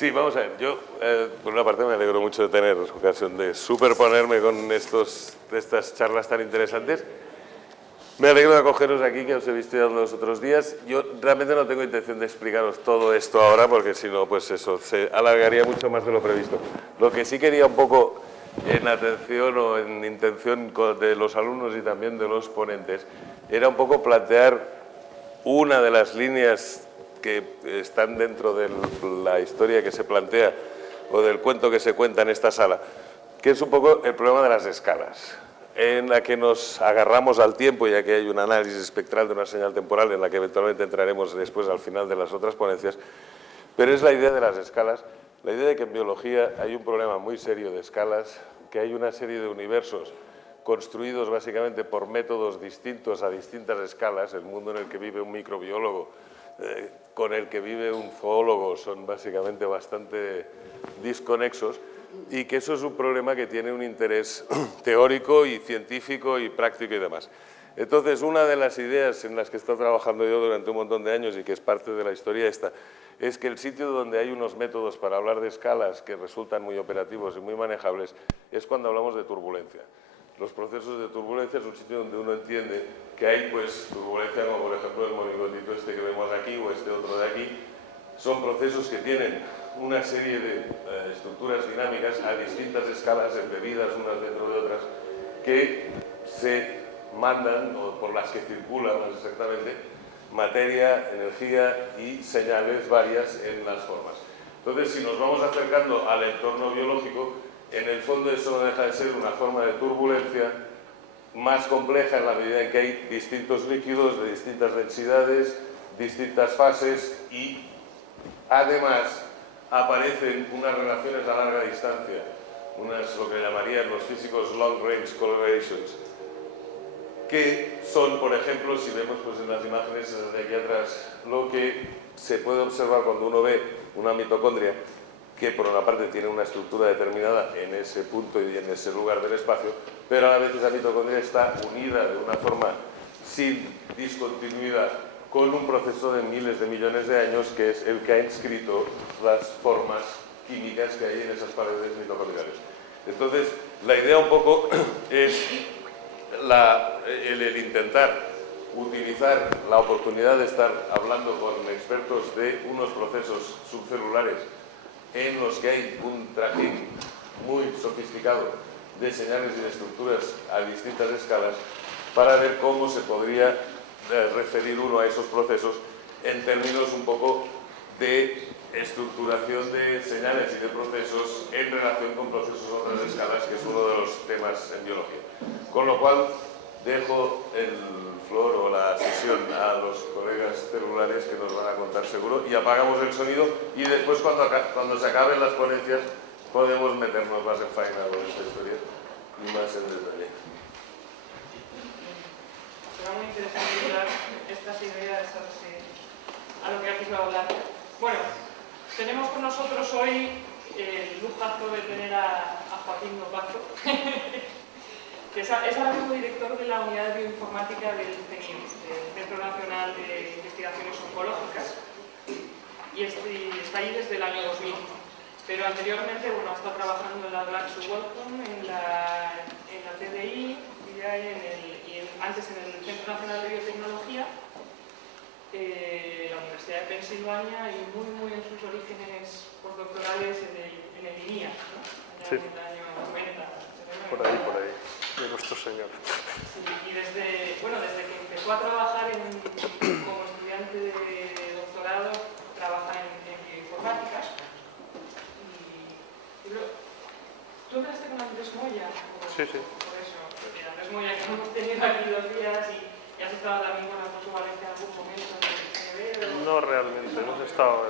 Sí, vamos a ver. Yo, por una parte, me alegro mucho de tener ocasión de superponerme con estas charlas tan interesantes. Me alegro de acogeros aquí, que os he visto ya los otros días. Yo realmente no tengo intención de explicaros todo esto ahora, porque si no, pues eso se alargaría mucho más de lo previsto. Lo que sí quería un poco en atención o en intención de los alumnos y también de los ponentes, era un poco plantear una de las líneas que están dentro de la historia que se plantea o del cuento que se cuenta en esta sala, que es un poco el problema de las escalas, en la que nos agarramos al tiempo, ya que hay un análisis espectral de una señal temporal en la que eventualmente entraremos después al final de las otras ponencias, pero es la idea de las escalas, la idea de que en biología hay un problema muy serio de escalas, que hay una serie de universos construidos básicamente por métodos distintos a distintas escalas. El mundo en el que vive un microbiólogo con el que vive un zoólogo son básicamente bastante desconexos, y que eso es un problema que tiene un interés teórico y científico y práctico y demás. Entonces, una de las ideas en las que he estado trabajando yo durante un montón de años y que es parte de la historia esta, es que el sitio donde hay unos métodos para hablar de escalas que resultan muy operativos y muy manejables es cuando hablamos de turbulencia. Los procesos de turbulencia es un sitio donde uno entiende que hay pues turbulencia, como por ejemplo el monigotito este que vemos aquí o este otro de aquí. Son procesos que tienen una serie de estructuras dinámicas a distintas escalas, embebidas unas dentro de otras, que se mandan, o por las que circulan más exactamente, materia, energía y señales varias en las formas. Entonces, si nos vamos acercando al entorno biológico, en el fondo eso no deja de ser una forma de turbulencia más compleja en la medida en que hay distintos líquidos de distintas densidades, distintas fases y además aparecen unas relaciones a larga distancia, lo que llamarían los físicos long range correlations, que son, por ejemplo, si vemos pues, en las imágenes de aquí atrás, lo que se puede observar cuando uno ve una mitocondria, que por una parte tiene una estructura determinada en ese punto y en ese lugar del espacio, pero a la vez esa mitocondria está unida de una forma sin discontinuidad con un proceso de miles de millones de años, que es el que ha inscrito las formas químicas que hay en esas paredes mitocondriales. Entonces, la idea un poco es el intentar utilizar la oportunidad de estar hablando con expertos de unos procesos subcelulares en los que hay un trajín muy sofisticado de señales y de estructuras a distintas escalas, para ver cómo se podría referir uno a esos procesos en términos un poco de estructuración de señales y de procesos en relación con procesos a otras escalas, que es uno de los temas en biología. Con lo cual, dejo el flor o la sesión a los colegas celulares que nos van a contar seguro, y apagamos el sonido, y después cuando se acaben las ponencias podemos meternos más en faena con esta historia y más en detalle. Será muy interesante mirar estas ideas a lo que aquí se va a hablar. Bueno, tenemos con nosotros hoy el lujazo de tener a Joaquín Nopazo, que es ahora mismo director de la unidad de bioinformática del CNIOS, del Centro Nacional de Investigaciones Oncológicas, y está ahí desde el año 2000. Pero anteriormente, bueno, ha estado trabajando en la Glaxo Wellcome, en la TDI, antes en el Centro Nacional de Biotecnología, la Universidad de Pensilvania, y muy en sus orígenes postdoctorales en el INIA, ¿no? Sí. En el año 90. Por ahí, de nuestro señor. Sí, y desde que empezó a trabajar como estudiante de doctorado, trabaja en bioinformática. ¿Tú hablaste con Andrés Moya? Sí. Por eso, porque Andrés Moya, que hemos tenido aquí 2 días, y has estado también con Alfonso Valencia en algún momento en el CNV. No realmente, hemos estado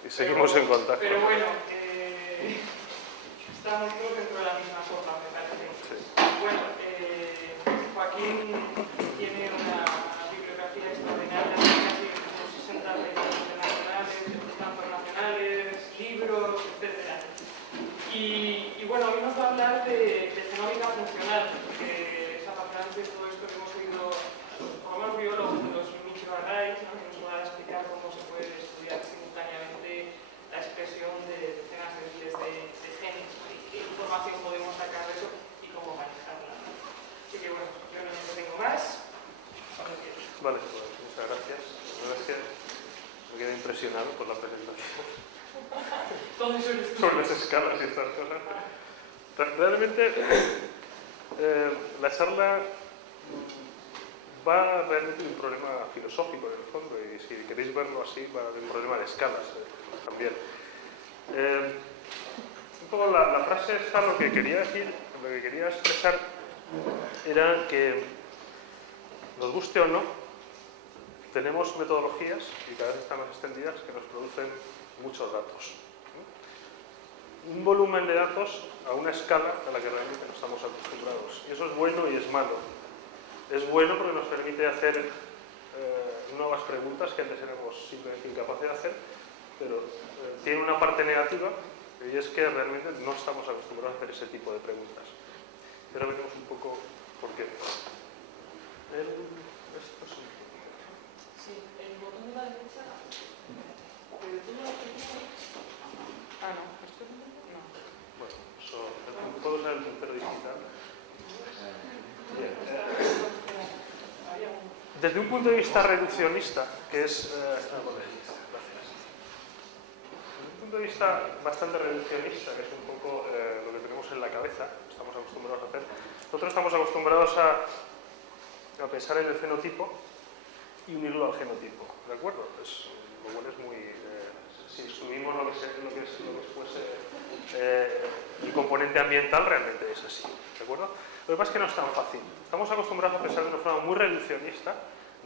y seguimos en contacto. Pero bueno, estamos todos dentro de la misma sopa, me parece. Sí. Bueno, Joaquín tiene una bibliografía extraordinaria, casi 60 premios internacionales, tanto nacionales, libros, etc. Y bueno, hoy nos va a hablar de genómica funcional, porque es apasionante todo esto que hemos oído, por lo menos biólogos de los microarrays, ¿no? Que nos va a explicar cómo se puede estudiar simultáneamente la expresión de decenas de miles de genes. ¿Qué información podemos sacar de eso y cómo manejarla? Así que bueno, yo no tengo más. Cuando quieras. Vale, pues muchas gracias. La verdad es que me quedé impresionado por la presentación Todo eso es sobre las escalas y estas cosas. Realmente la charla va realmente de un problema filosófico en el fondo, y si queréis verlo así va de un problema de escalas también. Un poco la frase esta, lo que quería decir, lo que quería expresar era que, nos guste o no, tenemos metodologías, y cada vez están más extendidas, que nos producen muchos datos. Un volumen de datos a una escala a la que realmente no estamos acostumbrados. Y eso es bueno y es malo. Es bueno porque nos permite hacer nuevas preguntas que antes éramos simplemente incapaces de hacer, pero tiene una parte negativa, y es que realmente no estamos acostumbrados a hacer ese tipo de preguntas. Pero veremos un poco por qué. Esto sí. Sí, el botón de la derecha. ¿Pero tú no lo tienes? Ah, no, esto no. Bueno, ¿puedo usar el puntero digital? Bien. Desde un punto de vista reduccionista, que es... gracias. Desde un punto de vista bastante reduccionista, que es un poco lo que tenemos en la cabeza, estamos acostumbrados a hacer, nosotros estamos acostumbrados a pensar en el fenotipo y unirlo al genotipo, ¿de acuerdo? Lo cual es muy... si excluimos lo que fuese el componente ambiental, realmente es así, ¿de acuerdo? Lo que pasa es que no es tan fácil. Estamos acostumbrados a pensar de una forma muy reduccionista,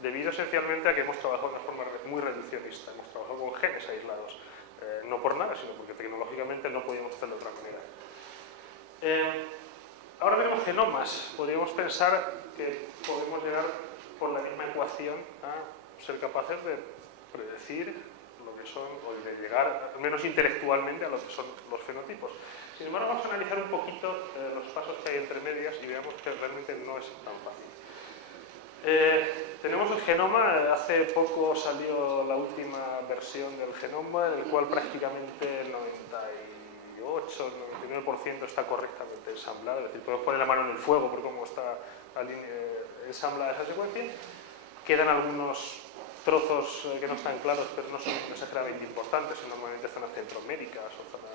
debido esencialmente a que hemos trabajado de una forma muy reduccionista. Hemos trabajado con genes aislados. No por nada, sino porque tecnológicamente no podíamos hacerlo de otra manera. Ahora tenemos genomas. Podríamos pensar que podemos llegar por la misma ecuación a ser capaces de predecir lo que son, o de llegar, al menos intelectualmente, a lo que son los fenotipos. Sin embargo, vamos a analizar un poquito los pasos que hay entre medias y veamos que realmente no es tan fácil. Tenemos el genoma. Hace poco salió la última versión del genoma, en el cual prácticamente el 98-99% está correctamente ensamblado. Es decir, podemos poner la mano en el fuego por cómo está ensamblada esa secuencia. Quedan algunos trozos que no están claros, pero no son exageradamente importantes, y normalmente zonas centroméricas o zonas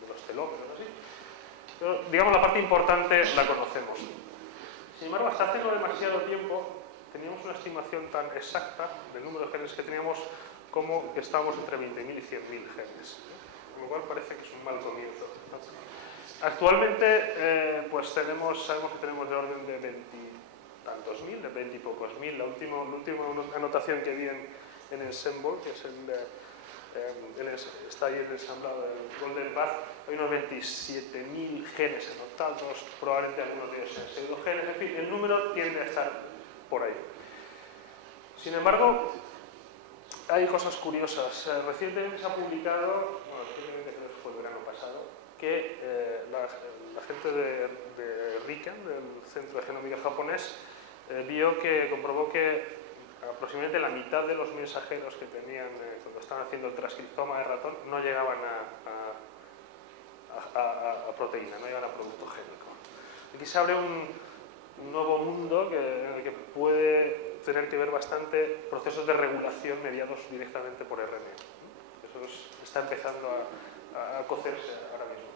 de los telómeros, así. Pero, digamos, la parte importante la conocemos. Sin embargo, hasta hace no demasiado tiempo teníamos una estimación tan exacta del número de genes que teníamos como que estábamos entre 20.000 y 100.000 genes, con lo cual parece que es un mal comienzo. Actualmente, pues sabemos que tenemos de orden de 20 tantos mil, de 20 y pocos mil. La última anotación que vi en Ensemble, que es está ahí el ensamblado del Golden Path, hay unos 27.000 genes anotados, probablemente algunos de ellos sean pseudogenes. En fin, el número tiende a estar por ahí. Sin embargo, hay cosas curiosas. Recientemente se ha publicado, recientemente creo que fue el verano pasado, que la gente de RIKEN, del Centro de Genómica japonés, comprobó que aproximadamente la mitad de los mensajeros que tenían cuando estaban haciendo el transcriptoma de ratón no llegaban a proteína, no llegaban a producto génico. Aquí se abre un nuevo mundo en el que puede tener que ver bastante procesos de regulación mediados directamente por RNA. Eso está empezando a cocerse ahora mismo.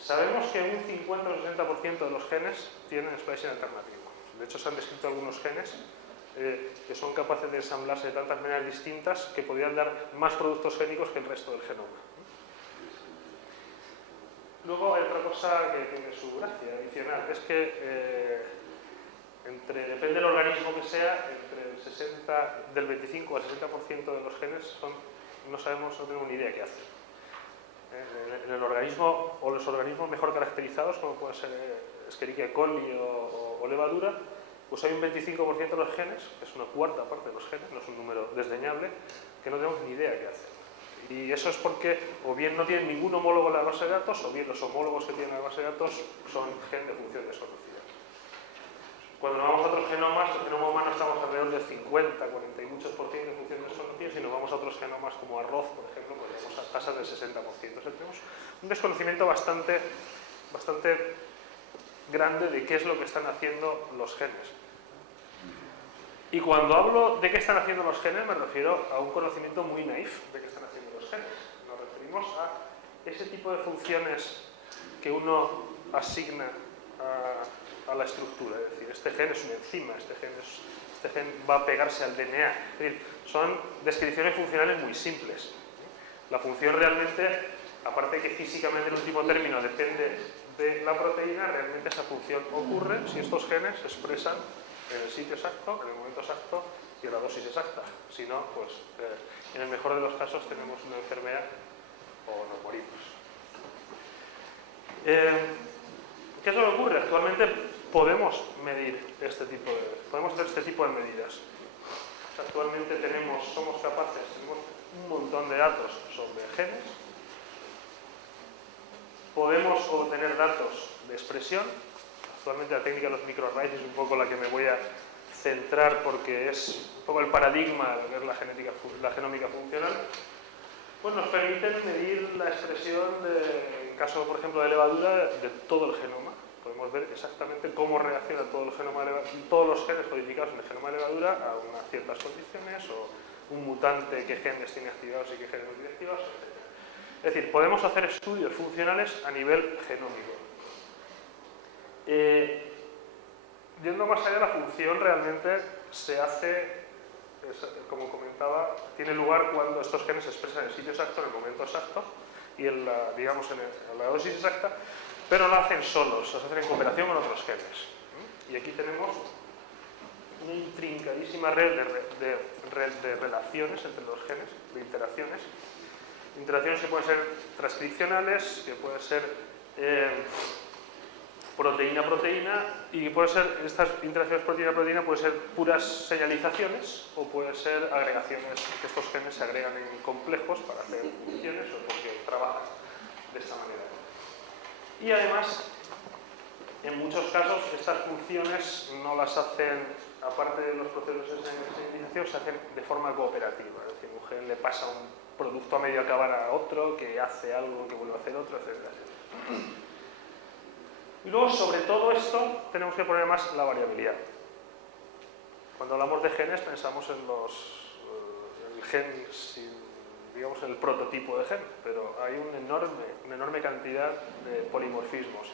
Sabemos que un 50 o 60% de los genes tienen splicing alternativo. De hecho, se han descrito algunos genes que son capaces de ensamblarse de tantas maneras distintas que podrían dar más productos génicos que el resto del genoma. Luego hay otra cosa que tiene su gracia adicional, es que depende del organismo que sea, del 25 al 60% de los genes no tenemos ni idea qué hacen. En el organismo, o los organismos mejor caracterizados, como pueden ser Escherichia coli o levadura, pues hay un 25% de los genes, que es una cuarta parte de los genes, no es un número desdeñable, que no tenemos ni idea qué hacen. Y eso es porque o bien no tienen ningún homólogo en la base de datos, o bien los homólogos que tienen en la base de datos son gen de función desconocida. Cuando nos vamos a otros genomas, el genoma humano estamos alrededor del 50, 40 y muchos por ciento de función desconocida. Si nos vamos a otros genomas como arroz, por ejemplo, pues vamos a tasas del 60%. O sea, tenemos un desconocimiento bastante grande de qué es lo que están haciendo los genes. Y cuando hablo de qué están haciendo los genes, me refiero a un conocimiento muy naif de qué están haciendo los genes. Nos referimos a ese tipo de funciones que uno asigna a la estructura. Es decir, este gen es una enzima, este gen va a pegarse al DNA. Es decir, son descripciones funcionales muy simples. La función realmente, aparte de que físicamente en último término depende de la proteína, realmente esa función ocurre si estos genes se expresan en el sitio exacto, en el momento exacto y en la dosis exacta. Si no, pues en el mejor de los casos tenemos una enfermedad o nos morimos. ¿Qué es lo que ocurre? Actualmente podemos hacer este tipo de medidas. Actualmente somos capaces, tenemos un montón de datos sobre genes. Podemos obtener datos de expresión. Actualmente la técnica de los microarrays es un poco la que me voy a centrar porque es un poco el paradigma de lo que es la genómica funcional. Pues nos permiten medir la expresión, en caso, por ejemplo, de levadura, de todo el genoma. Podemos ver exactamente cómo reacciona todo el genoma de levadura, todos los genes codificados en el genoma de levadura a unas ciertas condiciones, o un mutante, qué genes tiene activados y qué genes no tiene activados, etc. Es decir, podemos hacer estudios funcionales a nivel genómico. Yendo más allá, la función realmente se hace, como comentaba, tiene lugar cuando estos genes se expresan en el sitio exacto, en el momento exacto y en la dosis exacta, pero no lo hacen solos, se hacen en cooperación con otros genes. Y aquí tenemos una intrincadísima red de relaciones entre los genes, de interacciones. Interacciones que pueden ser transcripcionales, que pueden ser proteína-proteína, y estas interacciones proteína-proteína pueden ser puras señalizaciones o pueden ser agregaciones, que estos genes se agregan en complejos para hacer funciones o porque trabajan de esta manera. Y además, en muchos casos, estas funciones no las hacen, aparte de los procesos de señalización, se hacen de forma cooperativa. Es decir, un gen le pasa un producto a medio acabar a otro, que hace algo, que vuelve a hacer otro, etc. Y luego, sobre todo esto, tenemos que poner más la variabilidad. Cuando hablamos de genes, pensamos en el gen, digamos, en el prototipo de gen, pero hay una enorme cantidad de polimorfismos.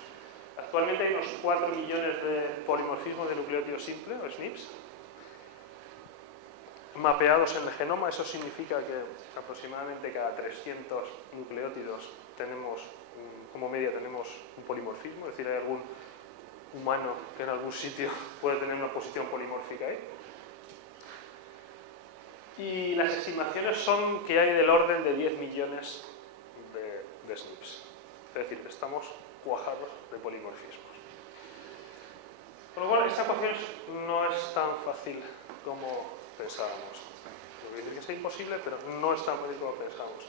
Actualmente hay unos 4 millones de polimorfismos de nucleótido simple, o SNPs, mapeados en el genoma. Eso significa que aproximadamente cada 300 nucleótidos como media tenemos un polimorfismo, es decir, hay algún humano que en algún sitio puede tener una posición polimórfica ahí. Y las estimaciones son que hay del orden de 10 millones de SNPs. Es decir, estamos cuajados de polimorfismos. Con lo cual, esta ecuación no es tan fácil como pensábamos. No quiere decir que sea imposible, pero no es tan fácil como pensábamos.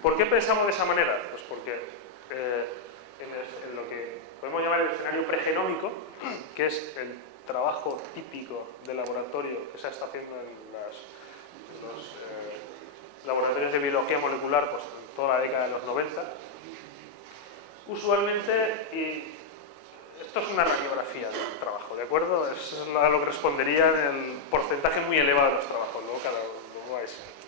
¿Por qué pensamos de esa manera? Pues porque en lo que podemos llamar el escenario pregenómico, que es el trabajo típico de laboratorio que se está haciendo en los laboratorios de biología molecular, pues en toda la década de los 90, usualmente, y esto es una radiografía del trabajo, ¿de acuerdo? Es a lo que respondería en el porcentaje muy elevado de los trabajos, luego hay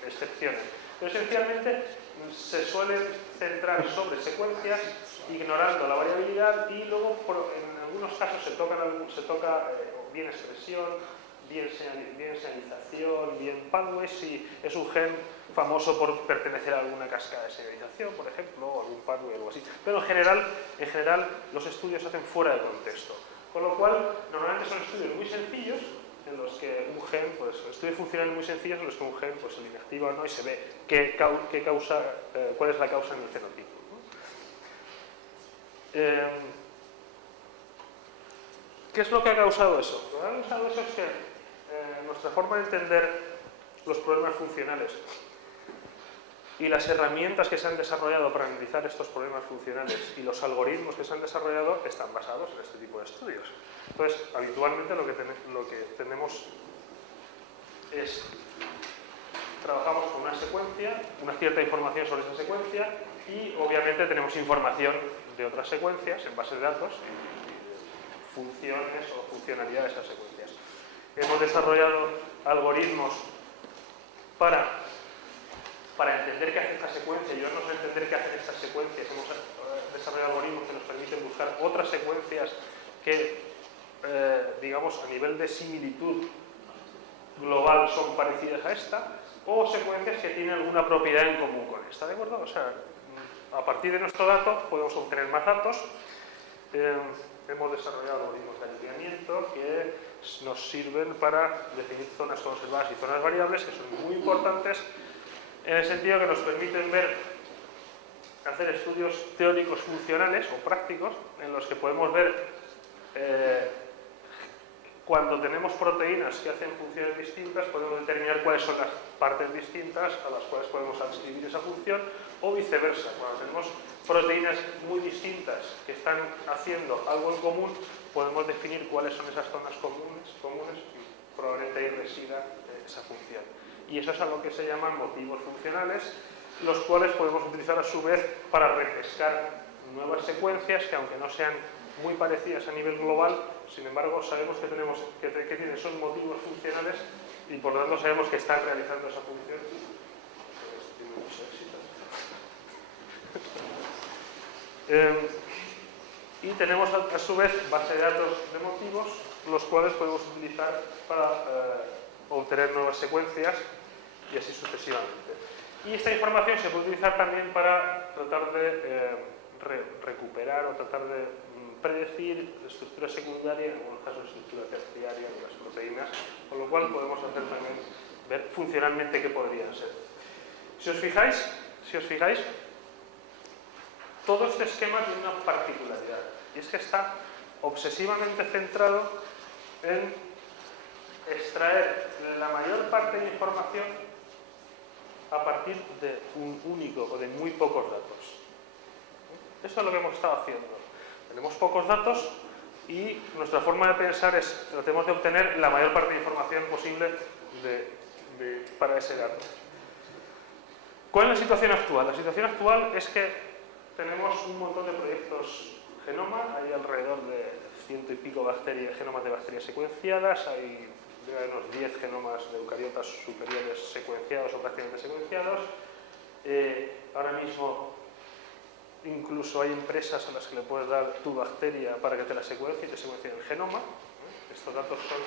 excepciones. Pero esencialmente se suelen centrar sobre secuencias, ignorando la variabilidad, y luego en algunos casos se toca bien expresión, bien señalización, bien pathways, si es un gen famoso por pertenecer a alguna cascada de señalización, por ejemplo, o algún pathway o algo así. Pero en general los estudios se hacen fuera de contexto. Con lo cual, normalmente son estudios muy sencillos, en los que un gen, pues estudios funcionales muy sencillos en los que un gen pues, se le inactiva o no y se ve cuál es la causa en el fenotipo. ¿Qué es lo que ha causado eso? Lo que ha causado eso es que nuestra forma de entender los problemas funcionales y las herramientas que se han desarrollado para analizar estos problemas funcionales y los algoritmos que se han desarrollado están basados en este tipo de estudios. Entonces, habitualmente lo que tenemos es trabajamos con una secuencia, una cierta información sobre esa secuencia y obviamente tenemos información de otras secuencias en bases de datos, funciones o funcionalidades de esas secuencias. Hemos desarrollado algoritmos para entender qué hace esta secuencia y ayudarnos a entender qué hacen estas secuencias. Hemos desarrollado algoritmos que nos permiten buscar otras secuencias que, digamos, a nivel de similitud global son parecidas a esta, o secuencias que tienen alguna propiedad en común con esta, ¿de acuerdo? O sea, a partir de nuestro dato podemos obtener más datos. Hemos desarrollado algoritmos de alineamiento que nos sirven para definir zonas conservadas y zonas variables, que son muy importantes en el sentido que nos permiten hacer estudios teóricos funcionales o prácticos en los que podemos ver cuando tenemos proteínas que hacen funciones distintas, podemos determinar cuáles son las partes distintas a las cuales podemos adscribir esa función, o viceversa. Cuando tenemos proteínas muy distintas que están haciendo algo en común, podemos definir cuáles son esas zonas comunes y probablemente ahí resida esa función. Y eso es algo que se llaman motivos funcionales, los cuales podemos utilizar a su vez para repescar nuevas secuencias que, aunque no sean muy parecidas a nivel global, sin embargo sabemos que tienen esos motivos funcionales y por lo tanto sabemos que están realizando esa función. Y tenemos a su vez base de datos de motivos, los cuales podemos utilizar para obtener nuevas secuencias y así sucesivamente. Y esta información se puede utilizar también para tratar de recuperar o tratar de predecir estructura secundaria, en algunos casos estructura terciaria de las proteínas, con lo cual podemos hacer también ver funcionalmente qué podrían ser. Si os fijáis, todo este esquema tiene una particularidad, y es que está obsesivamente centrado en extraer la mayor parte de información a partir de un único o de muy pocos datos. Eso es lo que hemos estado haciendo. Tenemos pocos datos y nuestra forma de pensar es tratemos de obtener la mayor parte de información posible para ese dato. ¿Cuál es la situación actual? La situación actual es que tenemos un montón de proyectos genoma, hay alrededor de 100 y pico genomas de bacterias secuenciadas, hay unos 10 genomas de eucariotas superiores secuenciados o prácticamente secuenciados. Ahora mismo incluso hay empresas a las que le puedes dar tu bacteria para que te la secuencie y te secuencien el genoma. Estos datos son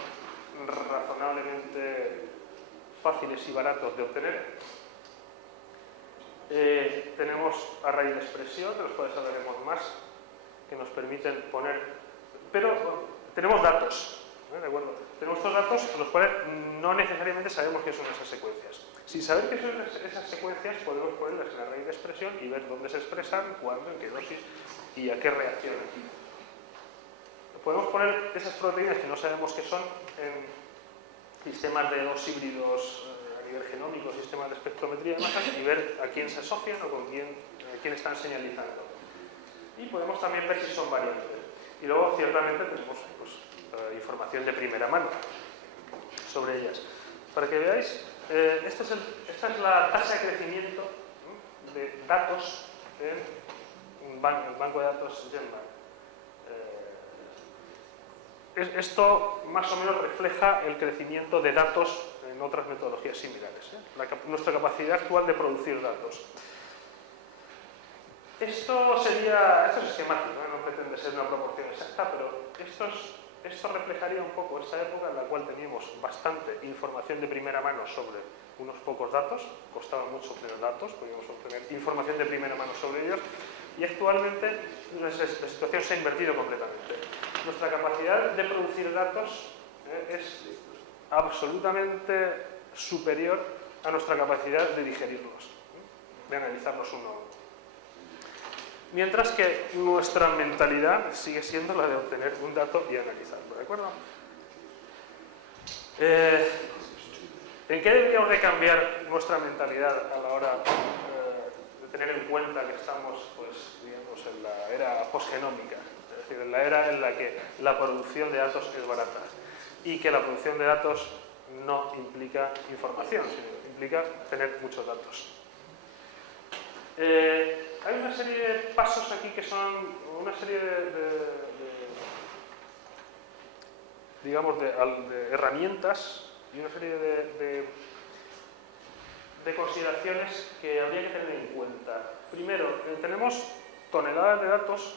razonablemente fáciles y baratos de obtener. Tenemos arrays de expresión, de los cuales hablaremos más, que nos permiten poner... Pero tenemos datos, ¿de acuerdo? Tenemos estos datos, los cuales no necesariamente sabemos qué son esas secuencias. Sin saber qué son esas secuencias, podemos ponerlas en array de expresión y ver dónde se expresan, cuándo, en qué dosis y a qué reaccionan. Podemos poner esas proteínas que no sabemos qué son en sistemas de dos híbridos a nivel genómico, sistemas de espectrometría de masas y ver a quién se asocian o con quién están señalizando. Y podemos también ver si son variantes. Y luego, ciertamente, tenemos información de primera mano sobre ellas. Para que veáis, esta es la tasa de crecimiento de datos en el banco de datos GenBank. Esto más o menos refleja el crecimiento de datos en otras metodologías similares. Nuestra capacidad actual de producir datos. Esto es esquemático, no pretende ser una proporción exacta, pero esto reflejaría un poco esa época en la cual teníamos bastante información de primera mano sobre unos pocos datos, costaba mucho obtener datos, podíamos obtener información de primera mano sobre ellos, y actualmente la situación se ha invertido completamente. Nuestra capacidad de producir datos es absolutamente superior a nuestra capacidad de digerirlos, de analizarlos uno a uno. Mientras que nuestra mentalidad sigue siendo la de obtener un dato y analizarlo, ¿de acuerdo? ¿En qué deberíamos de cambiar nuestra mentalidad a la hora de tener en cuenta que estamos, pues, digamos, en la era posgenómica? Es decir, en la era en la que la producción de datos es barata y que la producción de datos no implica información, sino implica tener muchos datos. Hay una serie de pasos aquí que son una serie digamos, de herramientas y una serie de consideraciones que habría que tener en cuenta. Primero, tenemos toneladas de datos,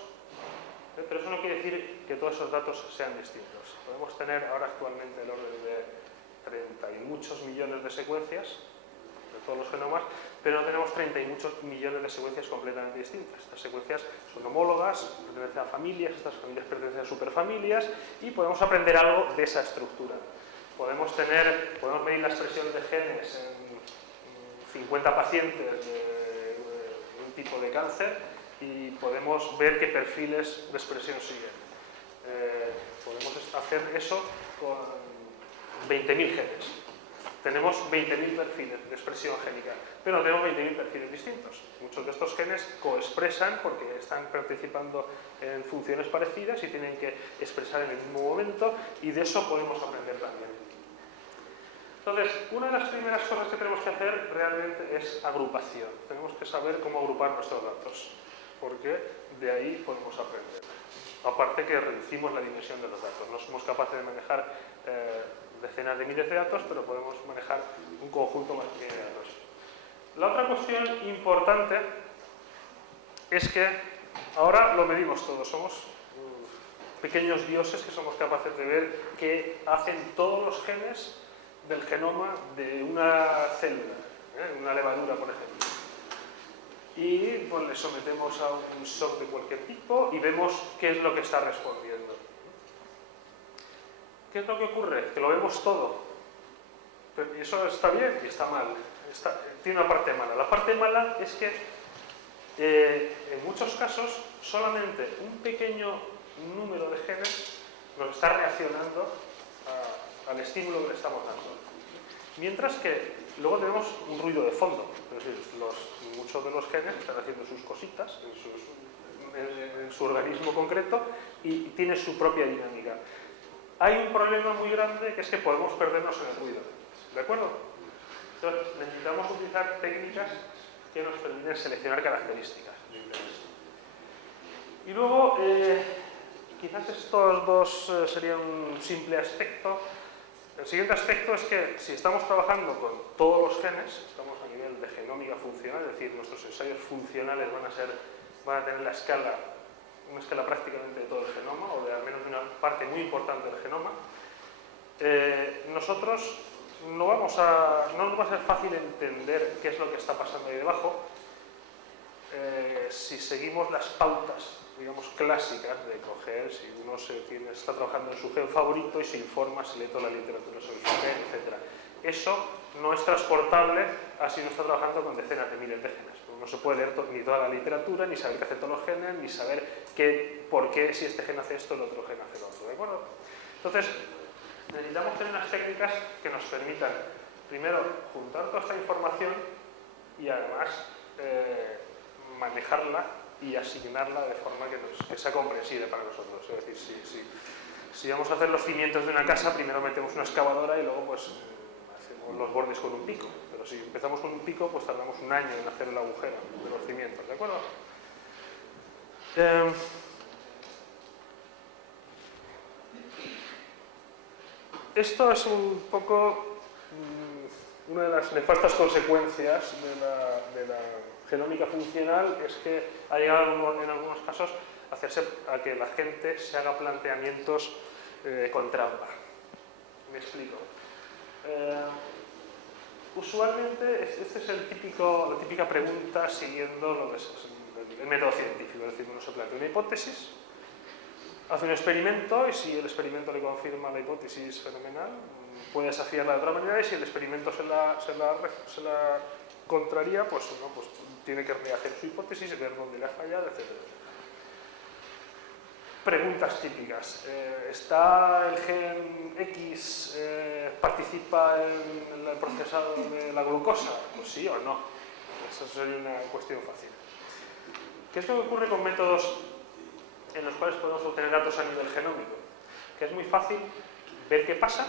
pero eso no quiere decir que todos esos datos sean distintos. Podemos tener ahora actualmente el orden de 30 y muchos millones de secuencias de todos los genomas, pero no tenemos 30 y muchos millones de secuencias completamente distintas. Estas secuencias son homólogas, pertenecen a familias, estas familias pertenecen a superfamilias y podemos aprender algo de esa estructura. Podemos medir la expresión de genes en 50 pacientes de un tipo de cáncer y podemos ver qué perfiles de expresión siguen. Podemos hacer eso con 20.000 genes. Tenemos 20.000 perfiles de expresión génica, pero no tenemos 20.000 perfiles distintos. Muchos de estos genes coexpresan porque están participando en funciones parecidas y tienen que expresar en el mismo momento, y de eso podemos aprender también. Entonces, una de las primeras cosas que tenemos que hacer realmente es agrupación. Tenemos que saber cómo agrupar nuestros datos, porque de ahí podemos aprender. Aparte que reducimos la dimensión de los datos. No somos capaces de manejar decenas de miles de datos, pero podemos manejar un conjunto más pequeño de datos. La otra cuestión importante es que ahora lo medimos todo. Somos pequeños dioses que somos capaces de ver qué hacen todos los genes del genoma de una célula, una levadura, por ejemplo. Y pues, le sometemos a un shock de cualquier tipo y vemos qué es lo que está respondiendo. ¿Qué es lo que ocurre? Que lo vemos todo. Y eso está bien y está mal. Tiene una parte mala. La parte mala es que en muchos casos solamente un pequeño número de genes nos está reaccionando al estímulo que le estamos dando. Mientras que luego tenemos un ruido de fondo. Es decir, muchos de los genes están haciendo sus cositas en su organismo concreto y tiene su propia dinámica. Hay un problema muy grande, que es que podemos perdernos en el ruido. ¿De acuerdo? Entonces, necesitamos utilizar técnicas que nos permiten seleccionar características. Y luego, quizás estos dos serían un simple aspecto. El siguiente aspecto es que si estamos trabajando con todos los genes, estamos a nivel de genómica funcional, es decir, nuestros ensayos funcionales van a tener una escala prácticamente de todo el genoma, o de al menos de una parte muy importante del genoma, nosotros no nos va a ser fácil entender qué es lo que está pasando ahí debajo si seguimos las pautas, digamos, clásicas de coger, si uno está trabajando en su gen favorito y se informa, se lee toda la literatura sobre su gen, etc. Eso no es transportable así no está trabajando con decenas de miles de genes. No se puede leer ni toda la literatura, ni saber qué hacen todos los genes, ni saber por qué si este gen hace esto, el otro gen hace lo otro. ¿De acuerdo? Entonces, necesitamos tener unas técnicas que nos permitan, primero, juntar toda esta información y además manejarla y asignarla de forma que sea comprensible para nosotros. Es decir, si vamos a hacer los cimientos de una casa, primero metemos una excavadora y luego pues hacemos los bordes con un pico. Pero si empezamos con un pico, pues tardamos un año en hacer el agujero de los cimientos. ¿De acuerdo? Esto es un poco una de las nefastas consecuencias de la genómica funcional, es que ha llegado en algunos casos a que la gente se haga planteamientos con trampa. Me explico. Usualmente, esta es la típica pregunta siguiendo lo que es el método científico, es decir, uno se plantea una hipótesis, hace un experimento y si el experimento le confirma la hipótesis, fenomenal, puede desafiarla de otra manera y si el experimento se la contraría, pues tiene que rehacer su hipótesis, ver dónde le ha fallado, etc. Preguntas típicas. ¿Está el gen X, participa en el procesado de la glucosa? Pues sí o no. Esa sería una cuestión fácil. ¿Qué es lo que ocurre con métodos en los cuales podemos obtener datos a nivel genómico? Que es muy fácil ver qué pasa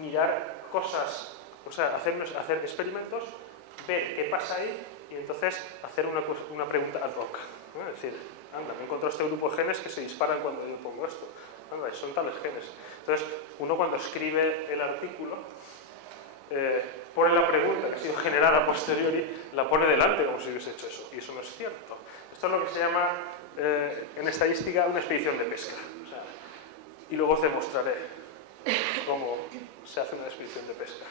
mirar cosas, o sea, hacer experimentos, ver qué pasa ahí y entonces hacer una pregunta ad hoc, ¿no? Es decir, anda, me encontrado este grupo de genes que se disparan cuando yo pongo esto. Anda, son tales genes. Entonces, uno cuando escribe el artículo, pone la pregunta que ha sido generada a posteriori, la pone delante como si hubiese hecho eso. Y eso no es cierto. Esto es lo que se llama, en estadística, una expedición de pesca. O sea, y luego os demostraré cómo se hace una expedición de pesca.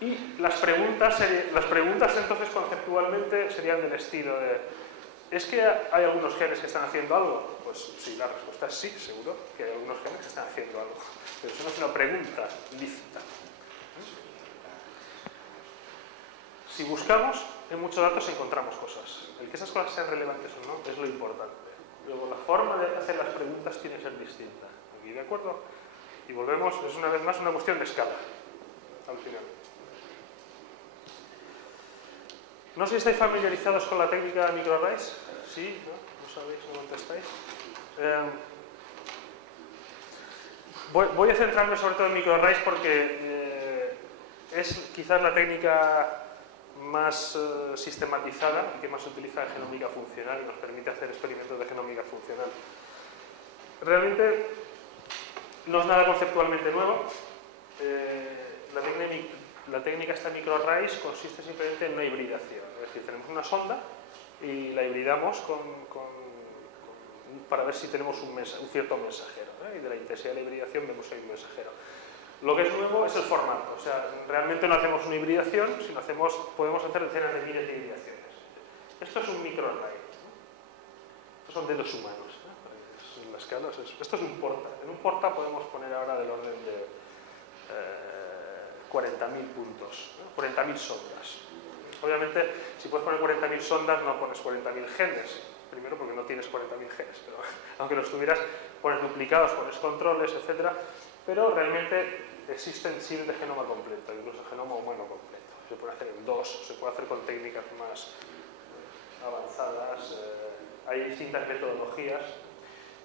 Y las preguntas entonces conceptualmente serían del estilo de ¿es que hay algunos genes que están haciendo algo? Pues sí, la respuesta es sí, seguro que hay algunos genes que están haciendo algo. Pero eso no es una pregunta lícita. Si buscamos, en muchos datos encontramos cosas. El que esas cosas sean relevantes o no es lo importante. Luego, la forma de hacer las preguntas tiene que ser distinta. ¿Aquí de acuerdo? Y volvemos, es una vez más una cuestión de escala, al final. No sé si estáis familiarizados con la técnica de microarrays. ¿Sí? ¿No? ¿No sabéis? ¿No contestáis? Voy a centrarme sobre todo en microarrays porque es quizás la técnica más sistematizada y que más se utiliza en genómica funcional y nos permite hacer experimentos de genómica funcional. Realmente no es nada conceptualmente nuevo. La técnica esta microarrays consiste simplemente en una hibridación. Es decir, tenemos una sonda y la hibridamos para ver si tenemos un cierto mensajero. Y de la intensidad de la hibridación vemos que hay un mensajero. Lo que es nuevo es el formato. O sea, realmente no hacemos una hibridación, sino podemos hacer decenas de miles de hibridaciones. Esto es un microarray. Estos son dedos humanos. En las escalas esto es un porta. En un porta podemos poner ahora del orden de 40.000 puntos, 40.000 sondas. Obviamente, si puedes poner 40.000 sondas, no pones 40.000 genes. Primero porque no tienes 40.000 genes, pero aunque los tuvieras, pones duplicados, pones controles, etc. Pero realmente existen SIR de genoma completo, incluso genoma humano completo. Se puede hacer en 2, se puede hacer con técnicas más avanzadas, hay distintas metodologías.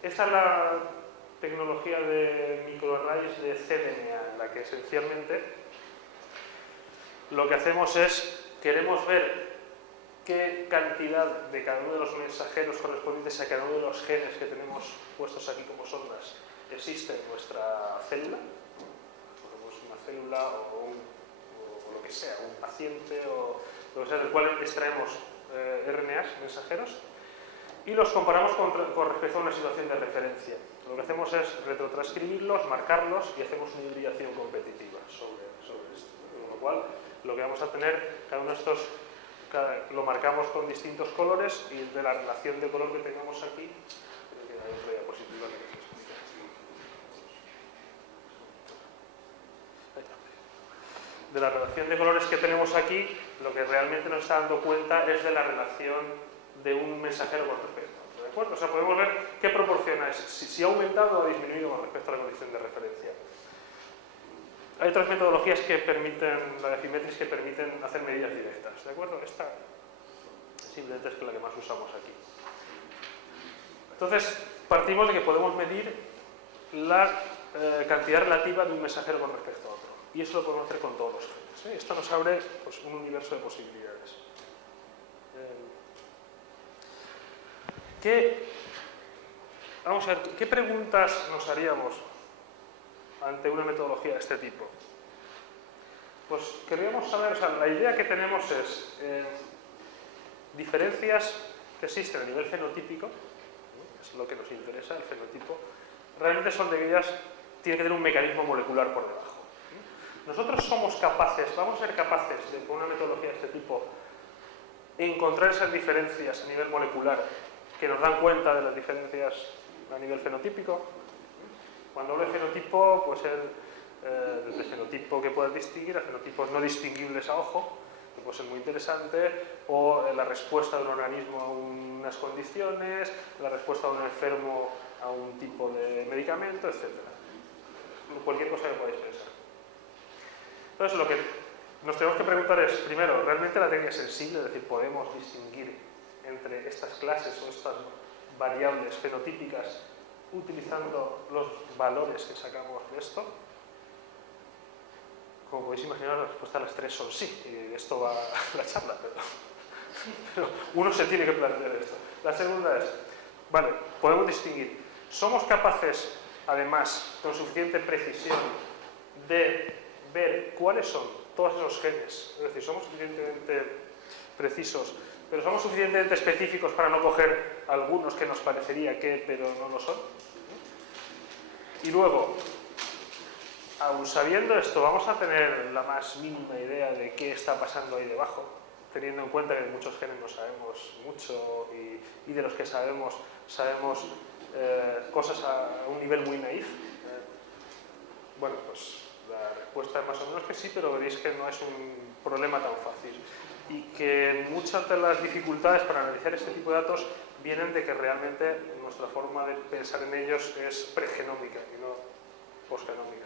Esta es la tecnología de microarrays de cDNA, en la que esencialmente lo que hacemos es, queremos ver qué cantidad de cada uno de los mensajeros correspondientes a cada uno de los genes que tenemos puestos aquí como sondas existe en nuestra célula, una célula o lo que sea, un paciente o lo que sea, del cual extraemos RNAs, mensajeros, y los comparamos con respecto a una situación de referencia. Lo que hacemos es retrotranscribirlos, marcarlos y hacemos una hibridación competitiva sobre esto. Con lo cual, lo que vamos a tener, cada uno de estos lo marcamos con distintos colores y de la relación de color que tengamos aquí, creo que hay otra diapositiva que les explica. De la relación de colores que tenemos aquí, lo que realmente nos está dando cuenta es de la relación de un mensajero con respecto a otro, ¿de acuerdo? O sea, podemos ver qué proporciona es, si ha aumentado o ha disminuido con respecto a la condición de referencia. Hay otras metodologías que permiten, la de Affymetrix, que permiten hacer medidas directas, ¿de acuerdo? Esta simplemente es la que más usamos aquí. Entonces, partimos de que podemos medir la cantidad relativa de un mensajero con respecto a otro. Y eso lo podemos hacer con todos los genes. Esto nos abre pues, un universo de posibilidades. Vamos a ver, ¿qué preguntas nos haríamos ante una metodología de este tipo? Pues queríamos saber, o sea, la idea que tenemos es diferencias que existen a nivel fenotípico, es lo que nos interesa, el fenotipo, realmente son de que ellas tienen que tener un mecanismo molecular por debajo. Nosotros somos capaces, vamos a ser capaces de, con una metodología de este tipo, encontrar esas diferencias a nivel molecular que nos dan cuenta de las diferencias a nivel fenotípico. Cuando hablo de fenotipo, puede ser desde fenotipo que puedas distinguir a fenotipos no distinguibles a ojo, que puede ser muy interesante, o la respuesta de un organismo a unas condiciones, la respuesta de un enfermo a un tipo de medicamento, etc. Cualquier cosa que podáis pensar. Entonces, lo que nos tenemos que preguntar es, primero, ¿realmente la técnica es sensible? Es decir, ¿podemos distinguir entre estas clases o estas variables fenotípicas utilizando los valores que sacamos de esto. Como podéis imaginar, la respuesta a las tres son sí, y esto va a la charla, pero uno se tiene que plantear esto. La segunda es, vale, podemos distinguir, ¿somos capaces, además, con suficiente precisión, de ver cuáles son todos esos genes? Es decir, somos suficientemente precisos, pero somos suficientemente específicos para no coger algunos que nos parecería que, pero no lo son. Y luego, aun sabiendo esto, vamos a tener la más mínima idea de qué está pasando ahí debajo, teniendo en cuenta que de muchos genes no sabemos mucho y de los que sabemos cosas a un nivel muy naif. Bueno, pues la respuesta es más o menos que sí, pero veréis que no es un problema tan fácil. Y que muchas de las dificultades para analizar este tipo de datos vienen de que realmente nuestra forma de pensar en ellos es pregenómica y no posgenómica.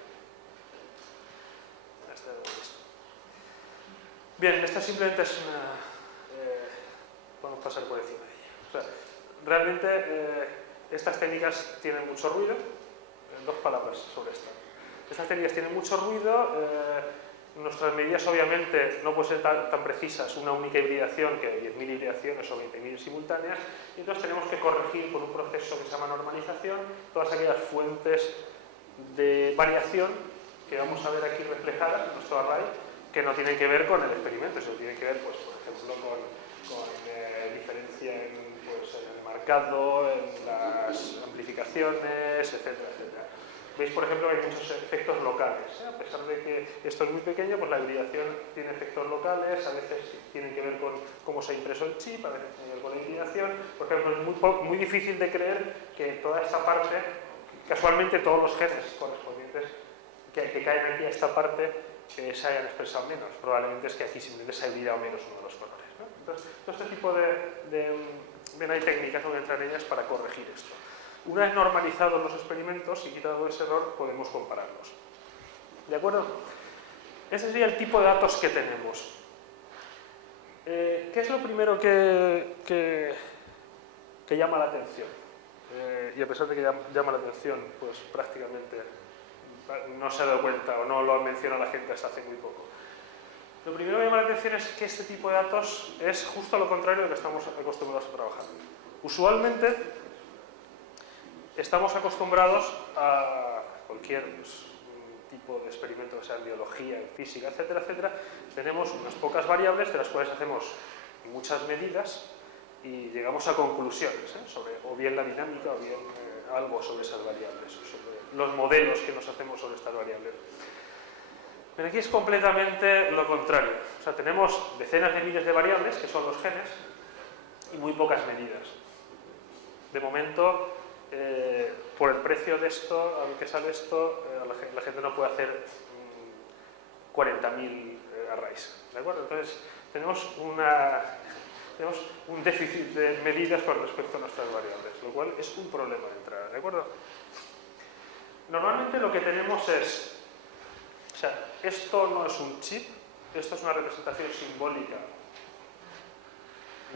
Bien, esta simplemente es una... vamos a pasar por encima de ella. O sea, realmente estas técnicas tienen mucho ruido. Dos palabras sobre esto. Estas técnicas tienen mucho ruido. Nuestras medidas obviamente no pueden ser tan precisas, una única hibridación que 10.000 hibridaciones o 20.000 simultáneas, y entonces tenemos que corregir por un proceso que se llama normalización todas aquellas fuentes de variación que vamos a ver aquí reflejadas en nuestro array, que no tienen que ver con el experimento, sino tienen que ver, pues, por ejemplo, con diferencia en el marcado, en las amplificaciones, etcétera, etcétera. Veis, por ejemplo, que hay muchos efectos locales. A pesar de que esto es muy pequeño, pues la hibridación tiene efectos locales, a veces tienen que ver con cómo se ha impreso el chip, a veces tiene que ver con la hibridación. Por ejemplo, es muy difícil de creer que toda esta parte, casualmente todos los genes correspondientes que caen aquí a esta parte, se hayan expresado menos. Probablemente es que aquí simplemente se ha hibridado menos uno de los colores, ¿no? Entonces, todo este tipo de hay técnicas, no voy a entrar en ellas, para corregir esto. Una vez normalizados los experimentos y quitado ese error, podemos compararlos. ¿De acuerdo? Ese sería el tipo de datos que tenemos. ¿Qué es lo primero que llama la atención? Y a pesar de que llama la atención, pues prácticamente no se ha dado cuenta o no lo ha mencionado la gente hasta hace muy poco. Lo primero que llama la atención es que este tipo de datos es justo lo contrario de lo que estamos acostumbrados a trabajar. Usualmente estamos acostumbrados a cualquier tipo de experimento, que sea en biología, en física, etcétera, etcétera. Tenemos unas pocas variables de las cuales hacemos muchas medidas y llegamos a conclusiones sobre o bien la dinámica o bien algo sobre esas variables, o sobre los modelos que nos hacemos sobre estas variables. Pero aquí es completamente lo contrario. O sea, tenemos decenas de miles de variables, que son los genes, y muy pocas medidas. De momento, por el precio de esto, a lo que sale esto, la gente no puede hacer 40.000 arrays. ¿De acuerdo? Entonces, tenemos un déficit de medidas con respecto a nuestras variables, lo cual es un problema de entrada. ¿De acuerdo? Normalmente lo que tenemos es... O sea, esto no es un chip, esto es una representación simbólica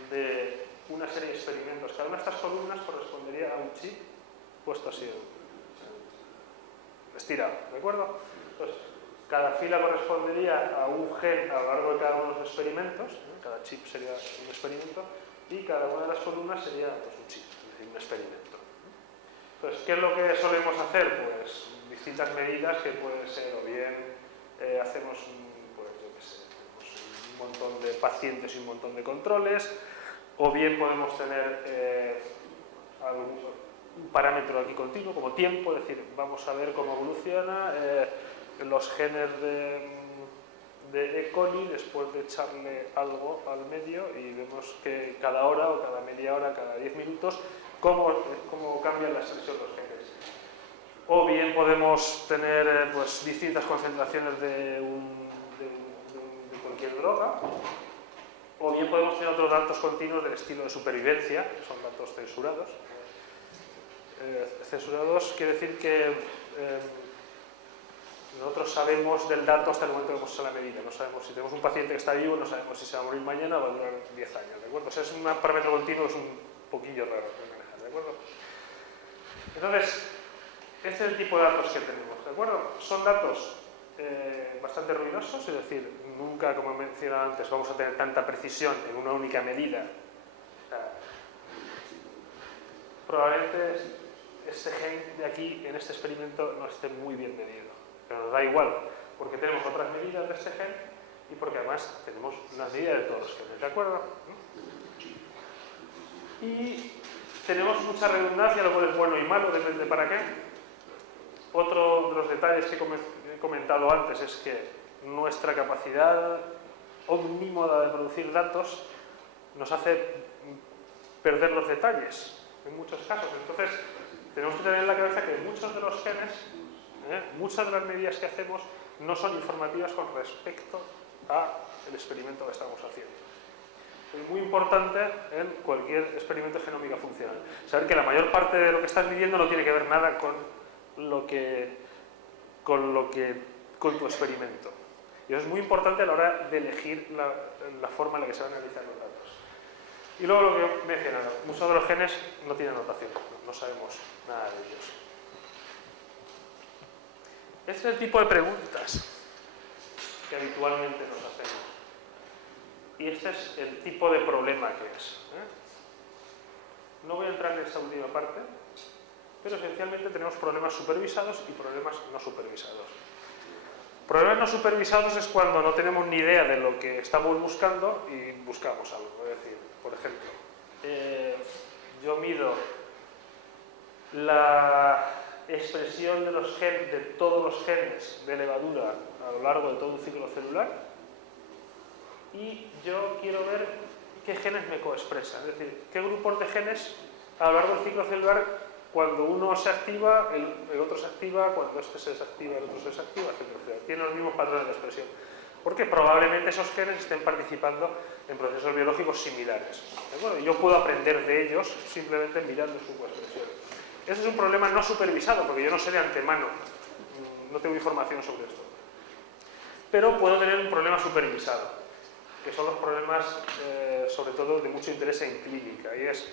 de una serie de experimentos. Cada una de estas columnas correspondería a un chip puesto así, estirado, ¿de acuerdo? Entonces, cada fila correspondería a un gen a lo largo de cada uno de los experimentos, cada chip sería un experimento, y cada una de las columnas sería pues, un chip, es decir, un experimento. Entonces, ¿qué es lo que solemos hacer? Pues distintas medidas que pueden ser, o bien hacemos pues, yo qué sé, un montón de pacientes y un montón de controles, o bien podemos tener un parámetro aquí continuo, como tiempo, es decir, vamos a ver cómo evoluciona los genes de E. coli después de echarle algo al medio y vemos que cada hora o cada media hora, cada 10 minutos, cómo cambia la expresión de los genes. O bien podemos tener pues, distintas concentraciones de cualquier droga, o bien podemos tener otros datos continuos del estilo de supervivencia, que son datos censurados. Censurados quiere decir que nosotros sabemos del dato hasta el momento que hemos hecho la medida. No sabemos si tenemos un paciente que está vivo, no sabemos si se va a morir mañana o va a durar 10 años. ¿De acuerdo? O sea, es un parámetro continuo, es un poquillo raro de manejar. ¿De acuerdo? Entonces, este es el tipo de datos que tenemos, ¿de acuerdo? Son datos bastante ruidosos, es decir, nunca, como he mencionado antes, vamos a tener tanta precisión en una única medida. O sea, probablemente este gen de aquí, en este experimento, no esté muy bien medido, pero nos da igual, porque tenemos otras medidas de este gen y porque además tenemos unas medidas de todos los genes, ¿de acuerdo? Y tenemos mucha redundancia, lo cual es bueno y malo, depende para qué. Otro de los detalles que he comentado antes es que nuestra capacidad omnímoda de producir datos nos hace perder los detalles en muchos casos. Entonces, tenemos que tener en la cabeza que muchos de los genes, muchas de las medidas que hacemos no son informativas con respecto al experimento que estamos haciendo. Es muy importante en cualquier experimento de genómica funcional. Saber que la mayor parte de lo que estás midiendo no tiene que ver nada con tu experimento. Y eso es muy importante a la hora de elegir la forma en la que se van a analizar los datos. Y luego lo que he mencionado, muchos de los genes no tienen notación, no sabemos nada de ellos. Este es el tipo de preguntas que habitualmente nos hacemos. Y este es el tipo de problema que es. No voy a entrar en esta última parte, pero esencialmente tenemos problemas supervisados y problemas no supervisados. Problemas no supervisados es cuando no tenemos ni idea de lo que estamos buscando y buscamos algo. Es decir, por ejemplo, yo mido la expresión de los genes, de todos los genes de levadura a lo largo de todo un ciclo celular y yo quiero ver qué genes me coexpresan, es decir, qué grupos de genes a lo largo del ciclo celular, cuando uno se activa, el otro se activa, cuando este se desactiva, el otro se desactiva, etc. Tienen los mismos patrones de expresión. Porque probablemente esos genes estén participando en procesos biológicos similares. Bueno, yo puedo aprender de ellos simplemente mirando su coexpresión. Eso es un problema no supervisado, porque yo no sé de antemano, no tengo información sobre esto. Pero puedo tener un problema supervisado, que son los problemas, sobre todo, de mucho interés en clínica. Y es,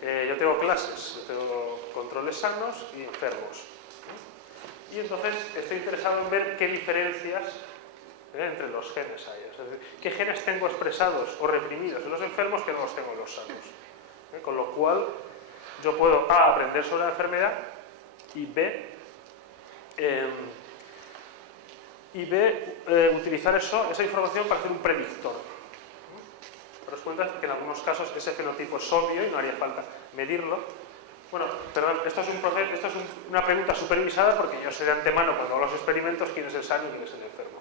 yo tengo clases, yo tengo controles sanos y enfermos. Y entonces estoy interesado en ver qué diferencias entre los genes hay. Es decir, qué genes tengo expresados o reprimidos en los enfermos que no los tengo en los sanos. Con lo cual, yo puedo A, aprender sobre la enfermedad y B, utilizar esa información para hacer un predictor. Pero os cuenta que en algunos casos ese fenotipo es obvio y no haría falta medirlo. Bueno, perdón, esto es una pregunta supervisada porque yo sé de antemano cuando hago los experimentos quién es el sano y quién es el enfermo.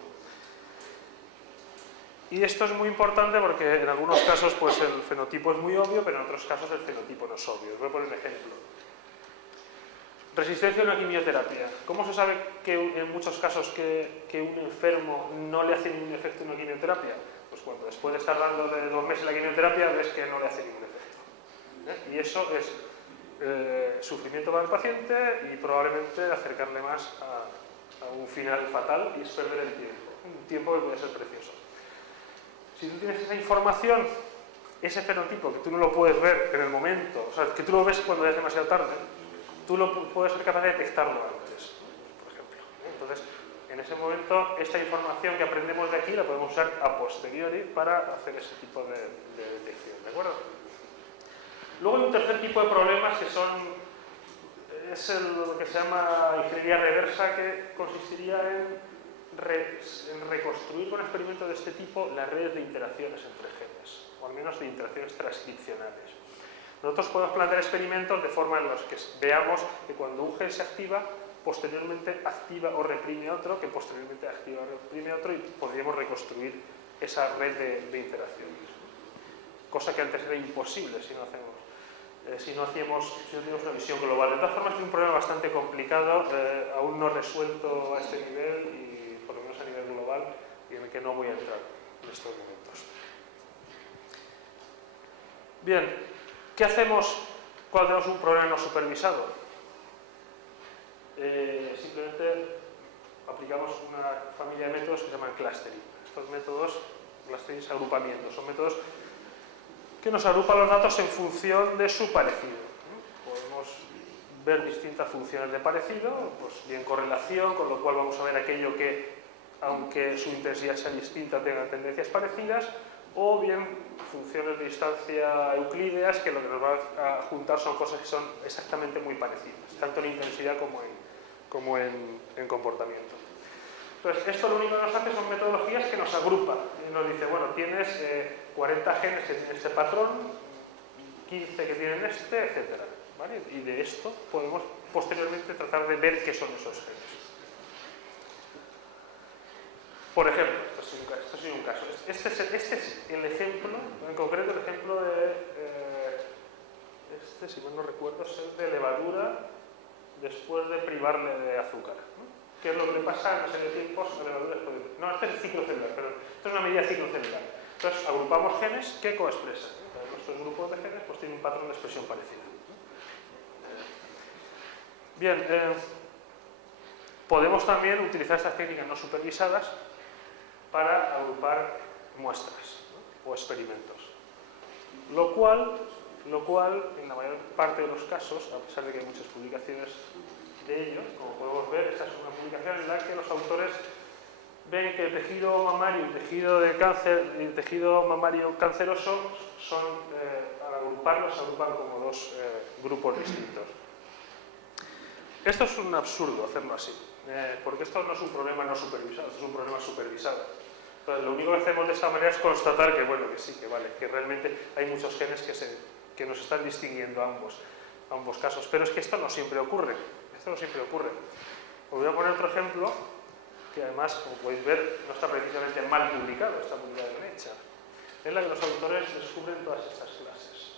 Y esto es muy importante porque en algunos casos pues, el fenotipo es muy obvio, pero en otros casos el fenotipo no es obvio. Os voy a poner un ejemplo. Resistencia a una quimioterapia. ¿Cómo se sabe que en muchos casos que un enfermo no le hace ningún efecto una quimioterapia? Pues cuando después de estar dándole 2 meses la quimioterapia ves que no le hace ningún efecto. Y eso es sufrimiento para el paciente y probablemente acercarle más a un final fatal y es perder el tiempo. Un tiempo que puede ser precioso. Si tú tienes esa información, ese fenotipo que tú no lo puedes ver en el momento, o sea, que tú lo ves cuando ya es demasiado tarde, tú puedes ser capaz de detectarlo antes, por ejemplo. Entonces, en ese momento, esta información que aprendemos de aquí la podemos usar a posteriori para hacer ese tipo de detección, ¿de acuerdo? Luego hay un tercer tipo de problemas que es lo que se llama ingeniería reversa, que consistiría en reconstruir con experimentos de este tipo las redes de interacciones entre genes, o al menos de interacciones transcripcionales. Nosotros podemos plantear experimentos de forma en los que veamos que cuando un gen se activa, posteriormente activa o reprime otro, que posteriormente activa o reprime otro, y podríamos reconstruir esa red de interacciones. Cosa que antes era imposible si no tenemos una visión global. De todas formas, es un problema bastante complicado, aún no resuelto a este nivel y por lo menos a nivel global, y en el que no voy a entrar en estos momentos. Bien, ¿qué hacemos cuando tenemos un problema no supervisado? Simplemente aplicamos una familia de métodos que se llaman clustering. Estos métodos, clustering es agrupamiento, son métodos que nos agrupan los datos en función de su parecido. Podemos ver distintas funciones de parecido, pues bien correlación, con lo cual vamos a ver aquello que, aunque su intensidad sea distinta, tenga tendencias parecidas, o bien funciones de distancia euclídeas, que lo que nos va a juntar son cosas que son exactamente muy parecidas, tanto en intensidad como en comportamiento. Entonces, esto lo único que nos hace son metodologías que nos agrupan. Y nos dice, bueno, tienes 40 genes que tienen este patrón, 15 que tienen este, etc. ¿Vale? Y de esto podemos posteriormente tratar de ver qué son esos genes. Por ejemplo, esto es un caso. Este es el ejemplo, en concreto el ejemplo de, si mal no recuerdo, es el de levadura después de privarle de azúcar, ¿no? ¿Qué es lo que le pasa en una serie de tiempos a la levadura después de... No, este es el ciclo celular, perdón. Esto es una medida de ciclo celular. Entonces, agrupamos genes que coexpresan. Nuestros grupos de genes pues, tienen un patrón de expresión parecido. Bien, podemos también utilizar estas técnicas no supervisadas para agrupar muestras, ¿no? O experimentos. Lo cual, en la mayor parte de los casos, a pesar de que hay muchas publicaciones de ello, como podemos ver, esta es una publicación en la que los autores ven que el tejido mamario y el tejido de cáncer y el tejido mamario canceroso son, al agruparlos, se agrupan como dos grupos distintos. Esto es un absurdo hacerlo así, porque esto no es un problema no supervisado, esto es un problema supervisado. Entonces, lo único que hacemos de esta manera es constatar que, bueno, que sí, que vale, que realmente hay muchos genes que nos están distinguiendo ambos casos, pero es que esto no siempre ocurre. Esto no siempre ocurre. Os voy a poner otro ejemplo que además, como podéis ver, no está precisamente mal publicado, está publicado en Nature, en la que los autores descubren todas estas clases.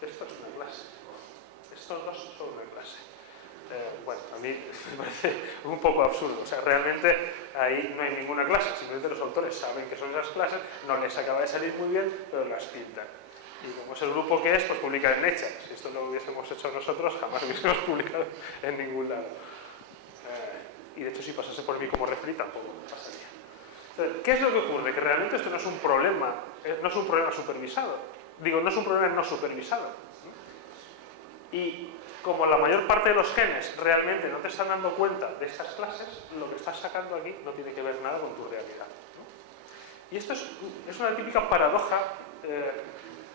Esto es una clase. Estos dos son una clase. Bueno, a mí me parece un poco absurdo. O sea, realmente ahí no hay ninguna clase. Simplemente los autores saben que son esas clases, no les acaba de salir muy bien, pero las pintan. Y como es el grupo que es, pues publican en Nature. Si esto lo hubiésemos hecho nosotros, jamás hubiésemos publicado en ningún lado. Y de hecho, si pasase por mí como referí, tampoco pasaría. Entonces, ¿qué es lo que ocurre? Que realmente esto no es un problema supervisado. Digo, no es un problema no supervisado. Y como la mayor parte de los genes realmente no te están dando cuenta de estas clases, lo que estás sacando aquí no tiene que ver nada con tu realidad, ¿no? Y esto es una típica paradoja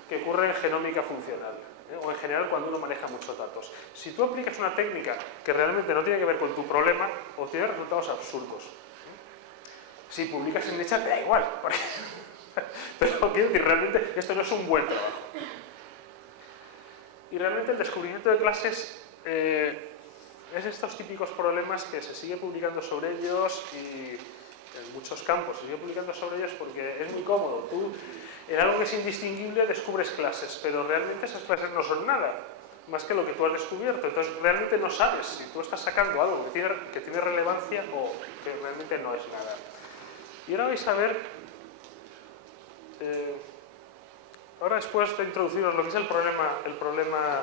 que ocurre en genómica funcional, o en general cuando uno maneja muchos datos. Si tú aplicas una técnica que realmente no tiene que ver con tu problema, obtienes resultados absurdos. Si publicas en Nature, te da igual, porque... pero quiero decir, realmente esto no es un buen trabajo. Y realmente el descubrimiento de clases es estos típicos problemas que se sigue publicando sobre ellos y en muchos campos se sigue publicando sobre ellos porque es muy cómodo. Tú, en algo que es indistinguible, descubres clases, pero realmente esas clases no son nada más que lo que tú has descubierto. Entonces, realmente no sabes si tú estás sacando algo que tiene relevancia o que realmente no es nada. Y ahora vais a ver... ahora, después de introduciros lo que es el problema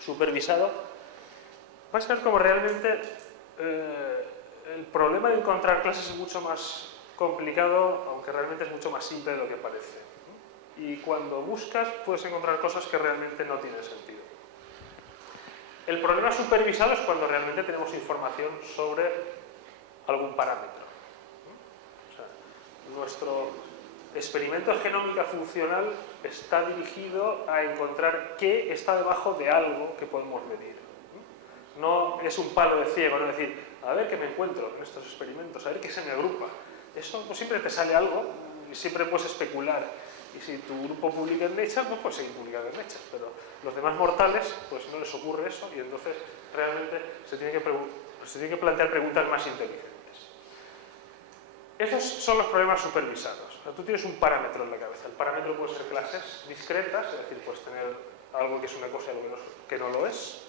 supervisado, vais a ver cómo realmente el problema de encontrar clases es mucho más complicado, aunque realmente es mucho más simple de lo que parece. Y cuando buscas, puedes encontrar cosas que realmente no tienen sentido. El problema supervisado es cuando realmente tenemos información sobre algún parámetro. O sea, nuestro experimento de genómica funcional está dirigido a encontrar qué está debajo de algo que podemos medir. No es un palo de ciego, no es decir, a ver qué me encuentro en estos experimentos, a ver qué se me agrupa. Eso pues, siempre te sale algo y siempre puedes especular. Y si tu grupo publica en Nature, pues puedes seguir publicando en Nature. Pero los demás mortales, pues no les ocurre eso y entonces realmente se tienen que plantear preguntas más inteligentes. Esos son los problemas supervisados. O sea, tú tienes un parámetro en la cabeza. El parámetro puede ser clases discretas, es decir, puedes tener algo que es una cosa y algo que no lo es.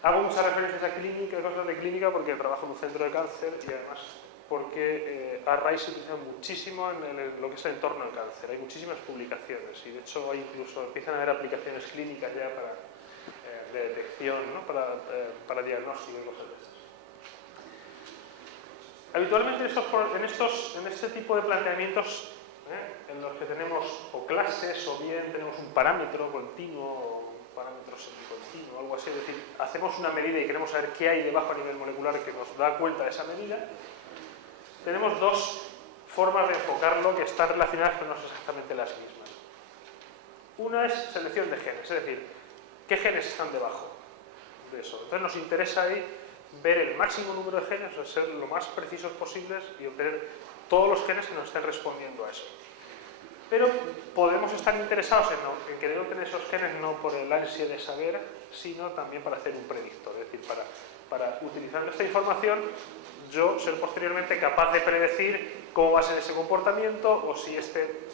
Hago muchas referencias a clínica, cosas de clínica, porque trabajo en un centro de cáncer y además porque arrays se utiliza muchísimo en lo que es el entorno del cáncer. Hay muchísimas publicaciones y de hecho hay incluso empiezan a haber aplicaciones clínicas ya para de detección, ¿no? para diagnóstico y cosas de estas. Habitualmente en este tipo de planteamientos, en los que tenemos o clases o bien tenemos un parámetro continuo o un parámetro semicontinuo, algo así, es decir, hacemos una medida y queremos saber qué hay debajo a nivel molecular que nos da cuenta de esa medida, tenemos dos formas de enfocarlo que están relacionadas pero no son exactamente las mismas. Una es selección de genes, es decir, qué genes están debajo de eso. Entonces nos interesa ahí ver el máximo número de genes, o sea, ser lo más precisos posibles y obtener todos los genes que nos estén respondiendo a eso. Pero podemos estar interesados en querer obtener esos genes no por el ansia de saber, sino también para hacer un predictor, es decir, para utilizando esta información, yo ser posteriormente capaz de predecir cómo va a ser ese comportamiento o si este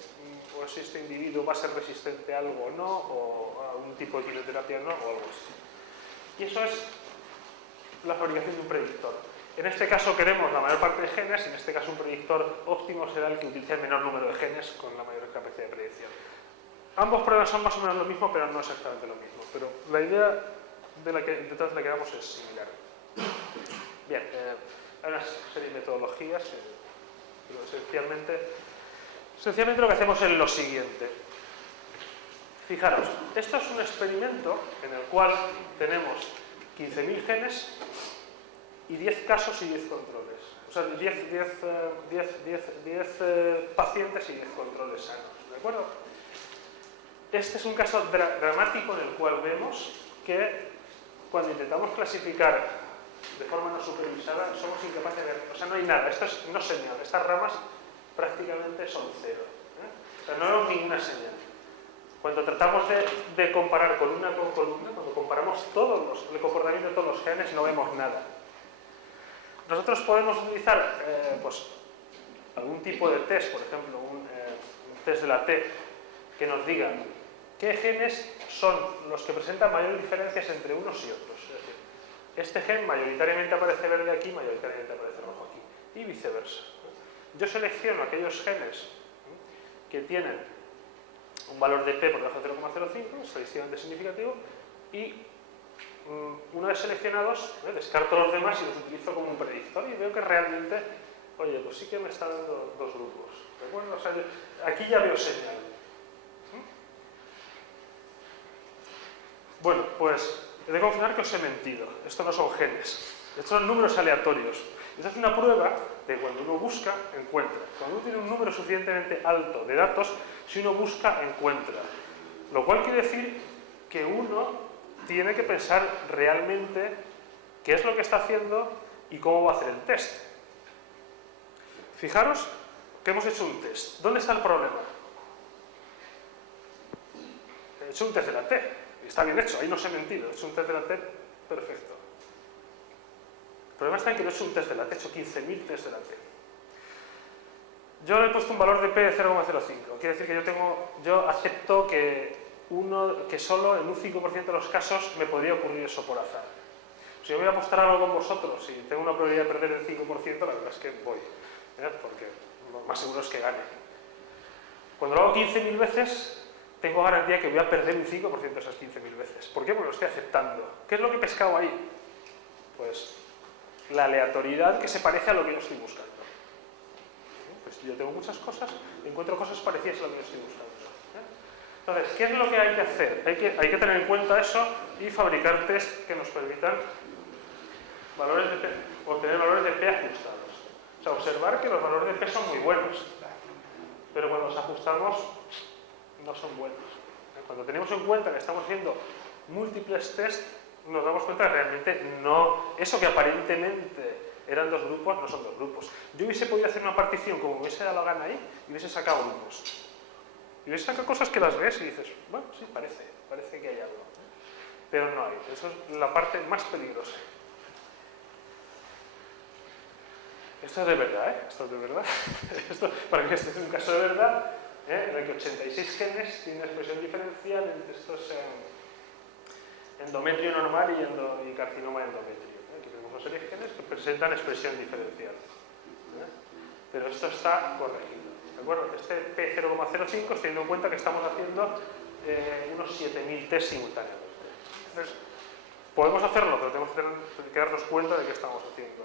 individuo va a ser resistente a algo o no, o a un tipo de quimioterapia o no, o algo así. Y eso es la fabricación de un predictor. En este caso queremos la mayor parte de genes, en este caso un predictor óptimo será el que utilice el menor número de genes con la mayor capacidad de predicción. Ambos problemas son más o menos lo mismo, pero no exactamente lo mismo. Pero la idea detrás de la que vamos es similar. Bien, hay una serie de metodologías, pero esencialmente lo que hacemos es lo siguiente. Fijaros, esto es un experimento en el cual tenemos 15.000 genes y 10 casos y 10 controles. O sea, 10 pacientes y 10 controles sanos. ¿De acuerdo? Este es un caso dramático en el cual vemos que cuando intentamos clasificar de forma no supervisada somos incapaces de ver. O sea, no hay nada. Esto es no señal. Estas ramas prácticamente son cero. O sea, no vemos ninguna señal. Cuando tratamos de comparar columna con columna, cuando comparamos el comportamiento de todos los genes, no vemos nada. Nosotros podemos utilizar pues, algún tipo de test, por ejemplo, un test de la T, que nos diga qué genes son los que presentan mayores diferencias entre unos y otros. Es decir, este gen mayoritariamente aparece verde aquí, mayoritariamente aparece rojo aquí, y viceversa. Yo selecciono aquellos genes que tienen un valor de P por debajo de 0,05, estadísticamente significativo, y una vez seleccionados, descarto los demás y los utilizo como un predictor y veo que realmente, oye, pues sí que me está dando dos grupos. ¿De acuerdo? O sea, aquí ya veo señal. Bueno, pues he de confirmar que os he mentido. Esto no son genes, estos son números aleatorios. Esta es una prueba de cuando uno busca, encuentra. Cuando uno tiene un número suficientemente alto de datos, si uno busca, encuentra. Lo cual quiere decir que uno tiene que pensar realmente qué es lo que está haciendo y cómo va a hacer el test. Fijaros que hemos hecho un test. ¿Dónde está el problema? He hecho un test de la T. Está bien hecho, ahí no os he mentido. He hecho un test de la T perfecto. El problema está en que no he hecho un test de la T, he hecho 15.000 test de la T. Yo le he puesto un valor de P de 0,05. Quiere decir que yo acepto que solo en un 5% de los casos me podría ocurrir eso por azar. Si yo voy a apostar algo con vosotros y tengo una probabilidad de perder el 5%, la verdad es que voy, porque lo más seguro es que gane. Cuando lo hago 15.000 veces, tengo garantía que voy a perder un 5% de esas 15.000 veces. ¿Por qué? Porque lo estoy aceptando. ¿Qué es lo que he pescado ahí? Pues la aleatoriedad que se parece a lo que yo estoy buscando. Pues yo tengo muchas cosas y encuentro cosas parecidas a lo que yo estoy buscando. Entonces, ¿qué es lo que hay que hacer? Hay que tener en cuenta eso y fabricar test que nos permitan obtener valores de P ajustados. O sea, observar que los valores de P son muy buenos, pero cuando los ajustamos no son buenos. Cuando tenemos en cuenta que estamos haciendo múltiples test, nos damos cuenta que realmente no, eso que aparentemente eran dos grupos, no son dos grupos. Yo hubiese podido hacer una partición como me hubiese dado la gana ahí y hubiese sacado grupos. Y hubiese sacado cosas que las ves y dices, bueno, sí, parece que hay algo. Pero no hay. Eso es la parte más peligrosa. Esto es de verdad, ¿eh? Esto es de verdad. Esto, para que este es un caso de verdad, en el que 86 genes tienen expresión diferencial entre estos endometrio normal y carcinoma endometrio. Aquí tenemos una serie de genes que presentan expresión diferencial. Pero esto está corregido. ¿De acuerdo? Este P0,05 teniendo en cuenta que estamos haciendo unos 7.000 test simultáneamente. Entonces, podemos hacerlo, pero tenemos que darnos cuenta de qué estamos haciendo.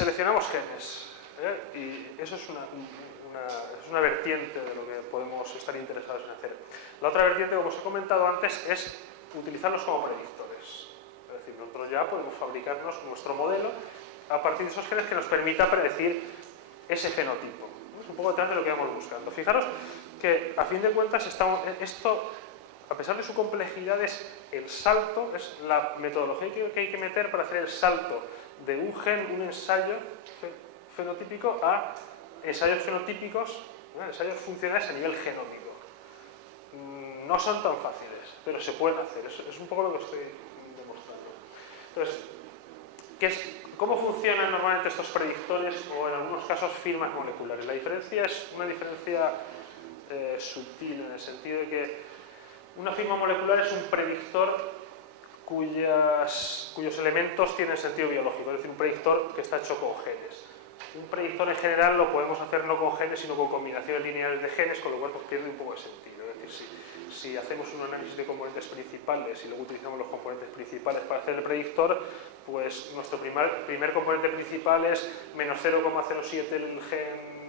seleccionamos genes, y eso es una vertiente de lo que podemos estar interesados en hacer. La otra vertiente, como os he comentado antes, es utilizarlos como predictores. Es decir, nosotros ya podemos fabricarnos nuestro modelo a partir de esos genes que nos permita predecir ese fenotipo. Es un poco detrás de lo que vamos buscando. Fijaros que, a fin de cuentas, esto, a pesar de su complejidad, es el salto, es la metodología que hay que meter para hacer el salto de un gen, un ensayo fenotípico, a ensayos fenotípicos, ensayos funcionales a nivel genómico. No son tan fáciles, pero se pueden hacer. Es un poco lo que estoy demostrando. Entonces, ¿cómo funcionan normalmente estos predictores o, en algunos casos, firmas moleculares? La diferencia es una diferencia sutil, en el sentido de que una firma molecular es un predictor cuyos elementos tienen sentido biológico, es decir, un predictor que está hecho con genes. Un predictor en general lo podemos hacer no con genes, sino con combinaciones lineales de genes, con lo cual pues, pierde un poco de sentido. Es decir, si hacemos un análisis de componentes principales y luego utilizamos los componentes principales para hacer el predictor, pues nuestro primer componente principal es menos 0,07 el gen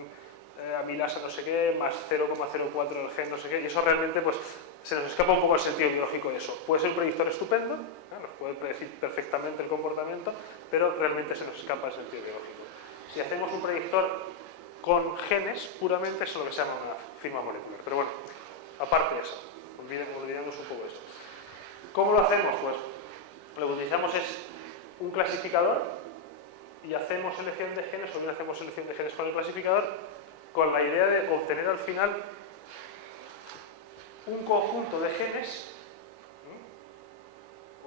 amilasa no sé qué, más 0,04 el gen no sé qué, y eso realmente pues, se nos escapa un poco el sentido biológico de eso. Puede ser un predictor estupendo, nos puede predecir perfectamente el comportamiento, pero realmente se nos escapa el sentido biológico. Si hacemos un predictor con genes, puramente eso es lo que se llama una firma molecular. Pero bueno, aparte de eso, olvidemos un poco eso. ¿Cómo lo hacemos? Pues lo que utilizamos es un clasificador y hacemos selección de genes, o bien hacemos selección de genes con el clasificador, con la idea de obtener al final un conjunto de genes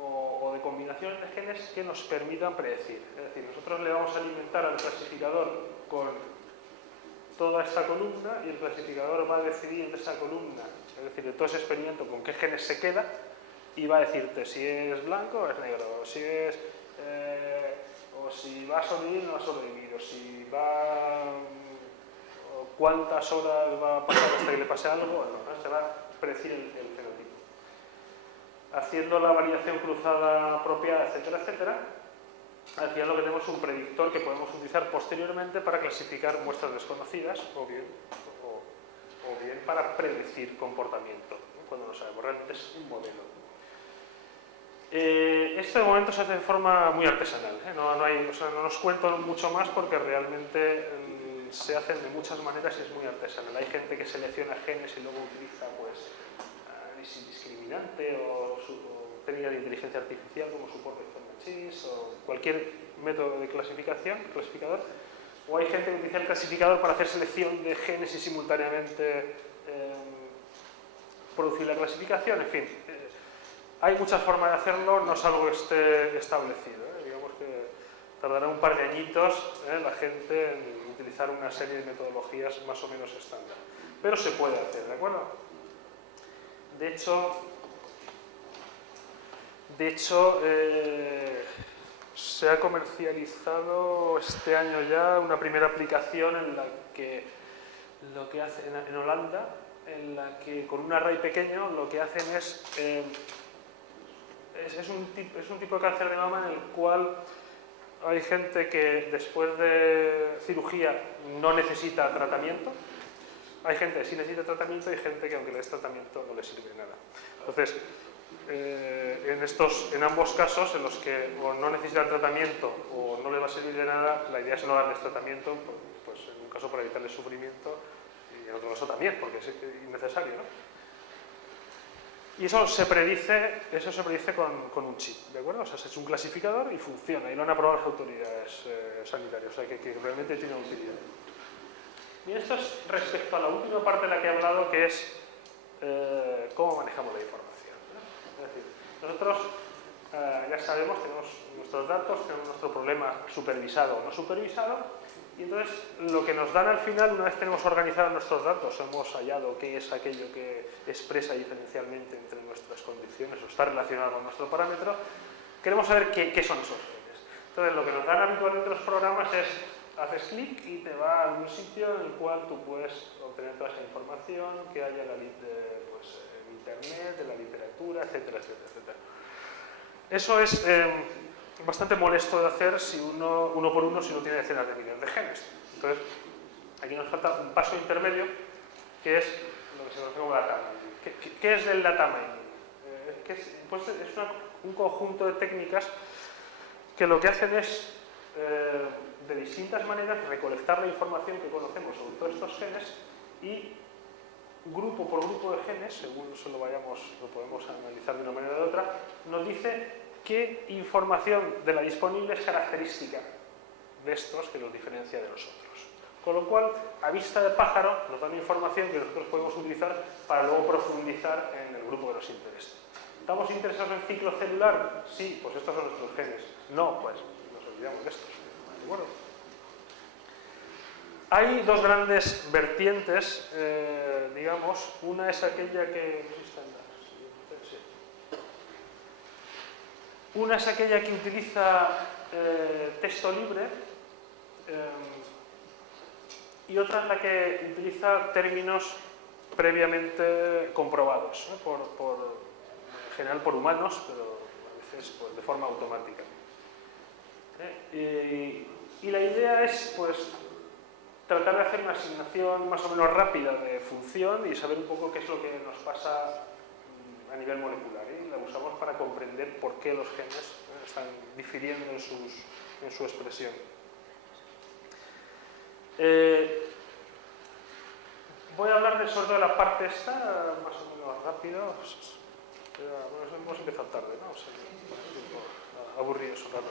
o de combinaciones de genes que nos permitan predecir. Es decir, nosotros le vamos a alimentar al clasificador con toda esta columna y el clasificador va a decidir de esa columna, es decir, de todo ese experimento, con qué genes se queda, y va a decirte si es blanco o es negro, o si va a sobrevivir o no va a sobrevivir, o si va... o cuántas horas va a pasar hasta que le pase algo, ¿no? Se va a predecir el fenotipo. Haciendo la validación cruzada apropiada, etcétera, etcétera, al final lo que tenemos es un predictor que podemos utilizar posteriormente para clasificar muestras desconocidas o bien para predecir comportamiento, ¿no? Cuando no sabemos, realmente es un modelo. Esto de momento se hace de forma muy artesanal, no nos cuento mucho más porque realmente se hacen de muchas maneras y es muy artesanal. Hay gente que selecciona genes y luego utiliza pues, análisis discriminante o técnicas de inteligencia artificial como support vector machines o cualquier método de clasificador, o hay gente que utiliza el clasificador para hacer selección de genes y simultáneamente producir la clasificación. En fin, hay muchas formas de hacerlo, no es algo que esté establecido. Digamos que tardará un par de añitos la gente en utilizar una serie de metodologías más o menos estándar, pero se puede hacer, ¿de acuerdo? De hecho, se ha comercializado este año ya una primera aplicación en la que lo que hace en Holanda, en la que con un array pequeño lo que hacen es un tipo de cáncer de mama en el cual hay gente que después de cirugía no necesita tratamiento. Hay gente que sí necesita tratamiento y gente que aunque le des tratamiento no le sirve de nada. Entonces, en ambos casos, en los que o no necesitan tratamiento o no les va a servir de nada, la idea es no darles tratamiento, pues en un caso para evitarles sufrimiento y en otro caso también, porque es innecesario, ¿no? Y eso se predice con un chip, ¿de acuerdo? O sea, es un clasificador y funciona, y lo han aprobado las autoridades sanitarias, o sea, que realmente tiene utilidad. Bien, esto es respecto a la última parte de la que he hablado, que es cómo manejamos la información, ¿no? Es decir, nosotros ya sabemos, tenemos nuestros datos, tenemos nuestro problema supervisado o no supervisado, y entonces lo que nos dan al final, una vez tenemos organizados nuestros datos, hemos hallado qué es aquello que expresa diferencialmente entre nuestras condiciones o está relacionado con nuestro parámetro, queremos saber qué son esos genes. Entonces lo que nos dan habitualmente los programas es, haces clic y te va a algún sitio en el cual tú puedes obtener toda esa información que haya en internet, en la literatura, etcétera, etcétera, etcétera. Eso es bastante molesto de hacer si uno por uno si uno tiene decenas de millones de genes. Entonces, aquí nos falta un paso intermedio, que es lo que se conoce como data mining. ¿Qué es el data mining? Pues es un conjunto de técnicas que lo que hacen es, de distintas maneras, recolectar la información que conocemos sobre todos estos genes y, grupo por grupo de genes, según lo podemos analizar de una manera o de otra, nos dice qué información de la disponible es característica de estos que los diferencia de los otros. Con lo cual, a vista de pájaro, nos dan información que nosotros podemos utilizar para luego profundizar en el grupo que nos interesa. ¿Estamos interesados en ciclo celular? Sí, pues estos son nuestros genes. No, pues nos olvidamos de estos. ¿De acuerdo? Hay dos grandes vertientes, digamos. Una es aquella que... Una es aquella que utiliza texto libre y otra es la que utiliza términos previamente comprobados, ¿no? En general por humanos, pero a veces pues, de forma automática. Y la idea es pues, tratar de hacer una asignación más o menos rápida de función y saber un poco qué es lo que nos pasa a nivel molecular. La usamos para comprender por qué los genes están difiriendo en su expresión. Voy a hablar sobre todo de la parte esta, más o menos rápido. Bueno, hemos empezado tarde, ¿no? O sea, aburridos un rato.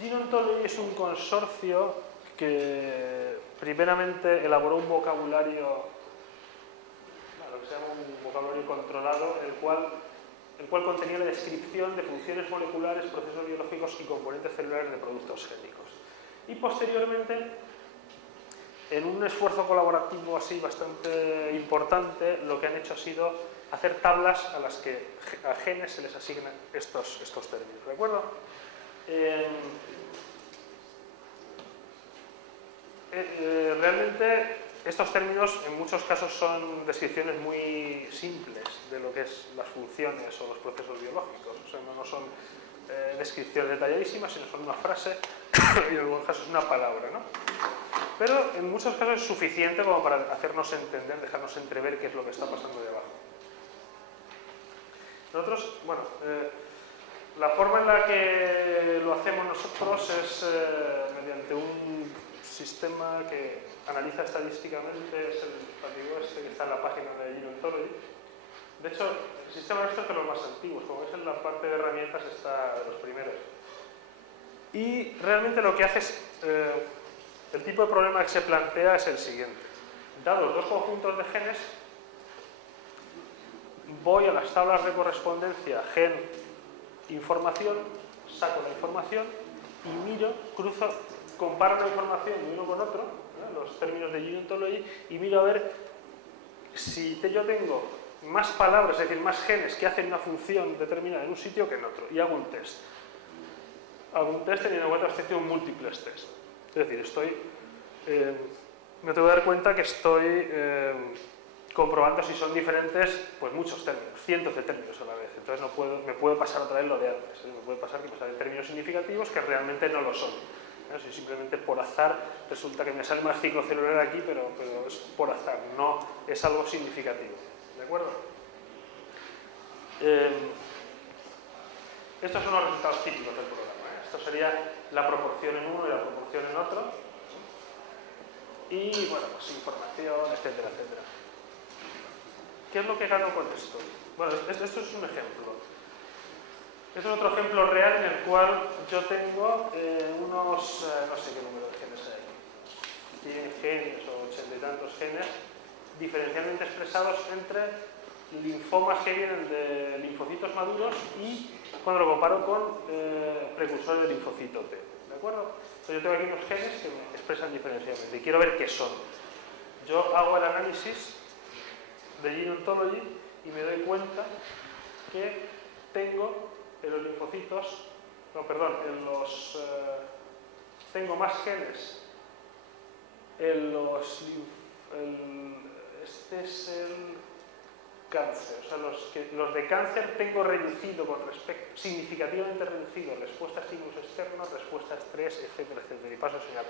Gene Ontology es un consorcio que primeramente elaboró un vocabulario, lo que se llama un vocabulario controlado, el cual contenía la descripción de funciones moleculares, procesos biológicos y componentes celulares de productos génicos. Y posteriormente, en un esfuerzo colaborativo así bastante importante, lo que han hecho ha sido hacer tablas a las que a genes se les asignan estos términos. ¿De acuerdo? Realmente estos términos en muchos casos son descripciones muy simples de lo que es las funciones o los procesos biológicos. O sea, no son descripciones detalladísimas, sino son una frase y en algunos casos una palabra, ¿no? Pero en muchos casos es suficiente como para hacernos entender, dejarnos entrever qué es lo que está pasando de abajo. Nosotros, bueno, la forma en la que lo hacemos nosotros es mediante un sistema que analiza estadísticamente, es el partido este que está en la página de Gene Ontology. De hecho, el sistema nuestro es de los más antiguos, como ves en la parte de herramientas está de los primeros. Y realmente lo que hace es, el tipo de problema que se plantea es el siguiente. Dados dos conjuntos de genes, voy a las tablas de correspondencia gen, información, saco la información y miro, cruzo, comparo la información de uno con otro, los términos de Gene Ontology, y miro a ver si yo tengo más palabras, es decir, más genes que hacen una función determinada en un sitio que en otro, y hago un test. Hago un test teniendo en cuenta que estoy haciendo múltiples test. Es decir, me tengo que dar cuenta que estoy comprobando si son diferentes, pues muchos términos, cientos de términos a la vez. Entonces me puede pasar otra vez lo de antes. Me puede pasar que me salen términos significativos que realmente no lo son. Si simplemente por azar resulta que me sale más ciclo celular aquí, pero es por azar, no es algo significativo. ¿De acuerdo? Estos son los resultados típicos del programa. Esto sería la proporción en uno y la proporción en otro. Y, bueno, pues información, etcétera, etcétera. ¿Qué es lo que gano con esto? Bueno, esto es un ejemplo. Este es otro ejemplo real en el cual yo tengo unos, no sé qué número de genes hay, 100 genes o 80 y tantos genes, diferencialmente expresados entre linfomas que vienen de linfocitos maduros y cuando lo comparo con precursores de linfocito T. ¿De acuerdo? Entonces yo tengo aquí unos genes que me expresan diferencialmente y quiero ver qué son. Yo hago el análisis de Gene Ontology y me doy cuenta que tengo en los linfocitos, tengo más genes en los, este es cáncer. O sea, los de cáncer tengo reducido significativamente reducido respuesta a estímulos externos, respuesta a estrés, etcétera, etcétera. Y paso a señalar.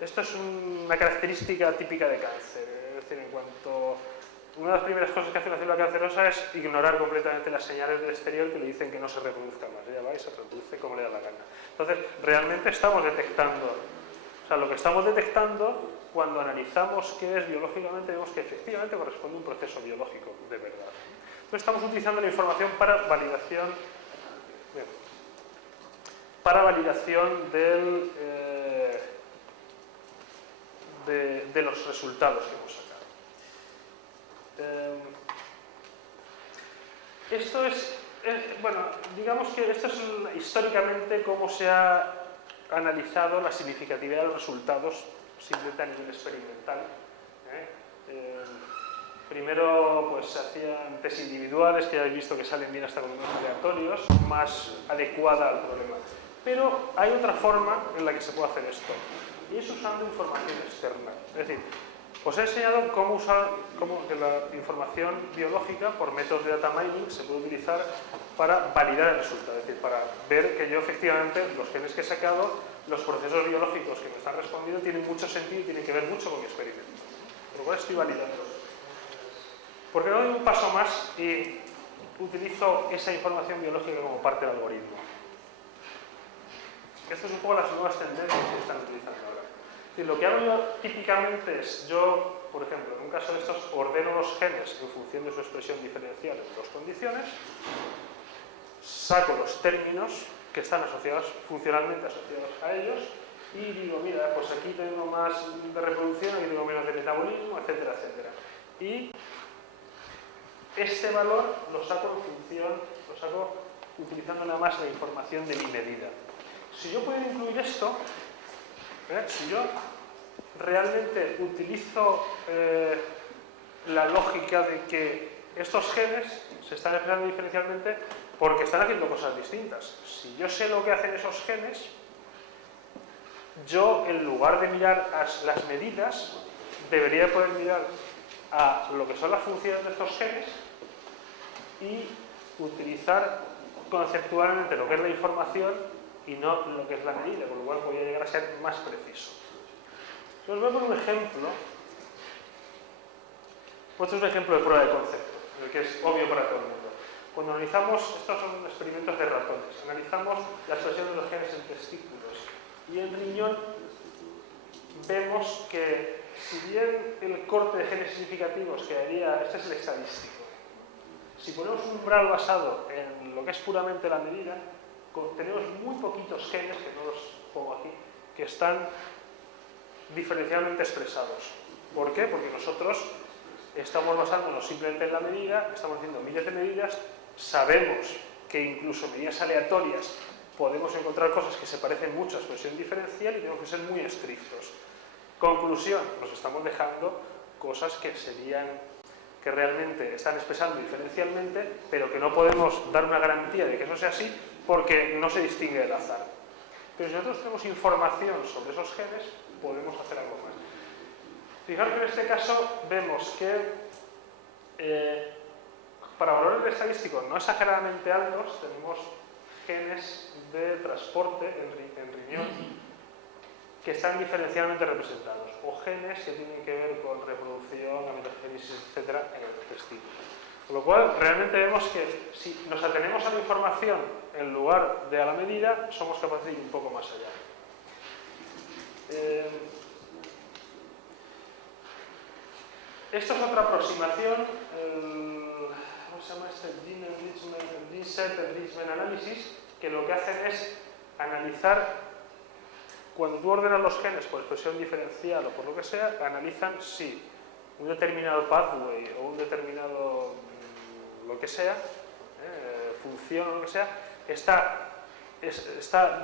Esto es una característica típica de cáncer. Es decir, en cuanto... Una de las primeras cosas que hace una célula cancerosa es ignorar completamente las señales del exterior que le dicen que no se reproduzca más. Ella va y se reproduce como le da la gana. Entonces, realmente estamos detectando... O sea, lo que estamos detectando, cuando analizamos qué es biológicamente, vemos que efectivamente corresponde a un proceso biológico, de verdad. Entonces, estamos utilizando la información para validación... Bien, para validación de los resultados que hemos sacado. Esto es, bueno, digamos que esto es históricamente cómo se ha analizado la significatividad de los resultados simplemente a nivel experimental. Primero pues se hacían test individuales, que ya habéis visto que salen bien hasta con números aleatorios, más adecuada al problema. Pero hay otra forma en la que se puede hacer esto, y es usando información externa. Es decir, os he enseñado cómo que la información biológica por métodos de data mining se puede utilizar para validar el resultado, es decir, para ver que yo efectivamente los genes que he sacado, los procesos biológicos que me están respondiendo tienen mucho sentido y tienen que ver mucho con mi experimento. Por lo cual estoy validando. ¿Por qué no doy un paso más y utilizo esa información biológica como parte del algoritmo? Estas son un poco las nuevas tendencias que están utilizando ahora. Lo que hago yo típicamente es, yo, por ejemplo, en un caso de estos, ordeno los genes en función de su expresión diferencial en dos condiciones, saco los términos que están asociados, funcionalmente asociados a ellos, y digo, mira, pues aquí tengo más de reproducción, aquí tengo menos de metabolismo, etcétera, etcétera. Y este valor lo saco utilizando nada más la información de mi medida. Si yo puedo incluir esto, si yo realmente utilizo la lógica de que estos genes se están expresando diferencialmente porque están haciendo cosas distintas. Si yo sé lo que hacen esos genes, yo en lugar de mirar a las medidas, debería poder mirar a lo que son las funciones de estos genes y utilizar conceptualmente lo que es la información y no lo que es la medida, con lo cual voy a llegar a ser más preciso. Os voy a poner un ejemplo. Esto es un ejemplo de prueba de concepto, que es obvio para todo el mundo. Cuando analizamos, estos son experimentos de ratones, analizamos la expresión de los genes en testículos y en riñón vemos que si bien el corte de genes significativos quedaría, este es el estadístico, si ponemos un umbral basado en lo que es puramente la medida, tenemos muy poquitos genes, que no los pongo aquí, que están diferencialmente expresados. ¿Por qué? Porque nosotros estamos basándonos simplemente en la medida, estamos haciendo miles de medidas, sabemos que incluso en medidas aleatorias podemos encontrar cosas que se parecen mucho a expresión diferencial y tenemos que ser muy estrictos. Conclusión, nos estamos dejando cosas que realmente están expresando diferencialmente, pero que no podemos dar una garantía de que eso sea así porque no se distingue del azar. Pero si nosotros tenemos información sobre esos genes, podemos hacer algo más. Fijaros que en este caso vemos que para valores estadísticos no exageradamente altos tenemos genes de transporte en riñón que están diferencialmente representados, o genes que tienen que ver con reproducción, gametogénesis, etc. en el testículo. Con lo cual, realmente vemos que si nos atenemos a la información en lugar de a la medida, somos capaces de ir un poco más allá. Esto es otra aproximación, ¿cómo se llama este? Gene Set Enrichment Analysis, que lo que hacen es analizar, cuando tú ordenas los genes por expresión diferencial o por lo que sea, analizan si un determinado pathway o un determinado lo que sea, función o lo que sea, está,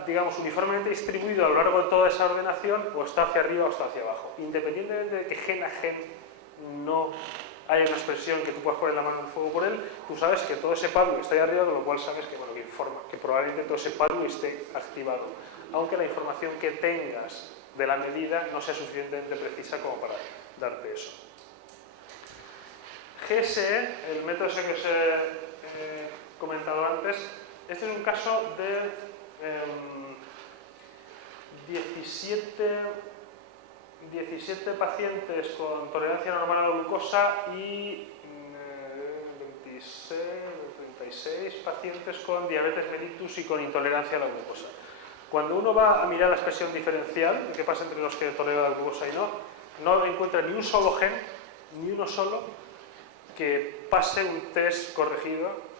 digamos, uniformemente distribuido a lo largo de toda esa ordenación o está hacia arriba o está hacia abajo. Independientemente de que gen a gen no haya una expresión que tú puedas poner la mano en el fuego por él, tú sabes que todo ese pathway está ahí arriba, con lo cual sabes que, bueno, que informa, que probablemente todo ese pathway esté activado, aunque la información que tengas de la medida no sea suficientemente precisa como para darte eso. GSE, el método ese que os he comentado antes, este es un caso de 17 pacientes con tolerancia normal a la glucosa y 36 pacientes con diabetes mellitus y con intolerancia a la glucosa. Cuando uno va a mirar la expresión diferencial, qué pasa entre los que toleran la glucosa y no encuentra ni un solo gen, ni uno solo, que pase un test corregido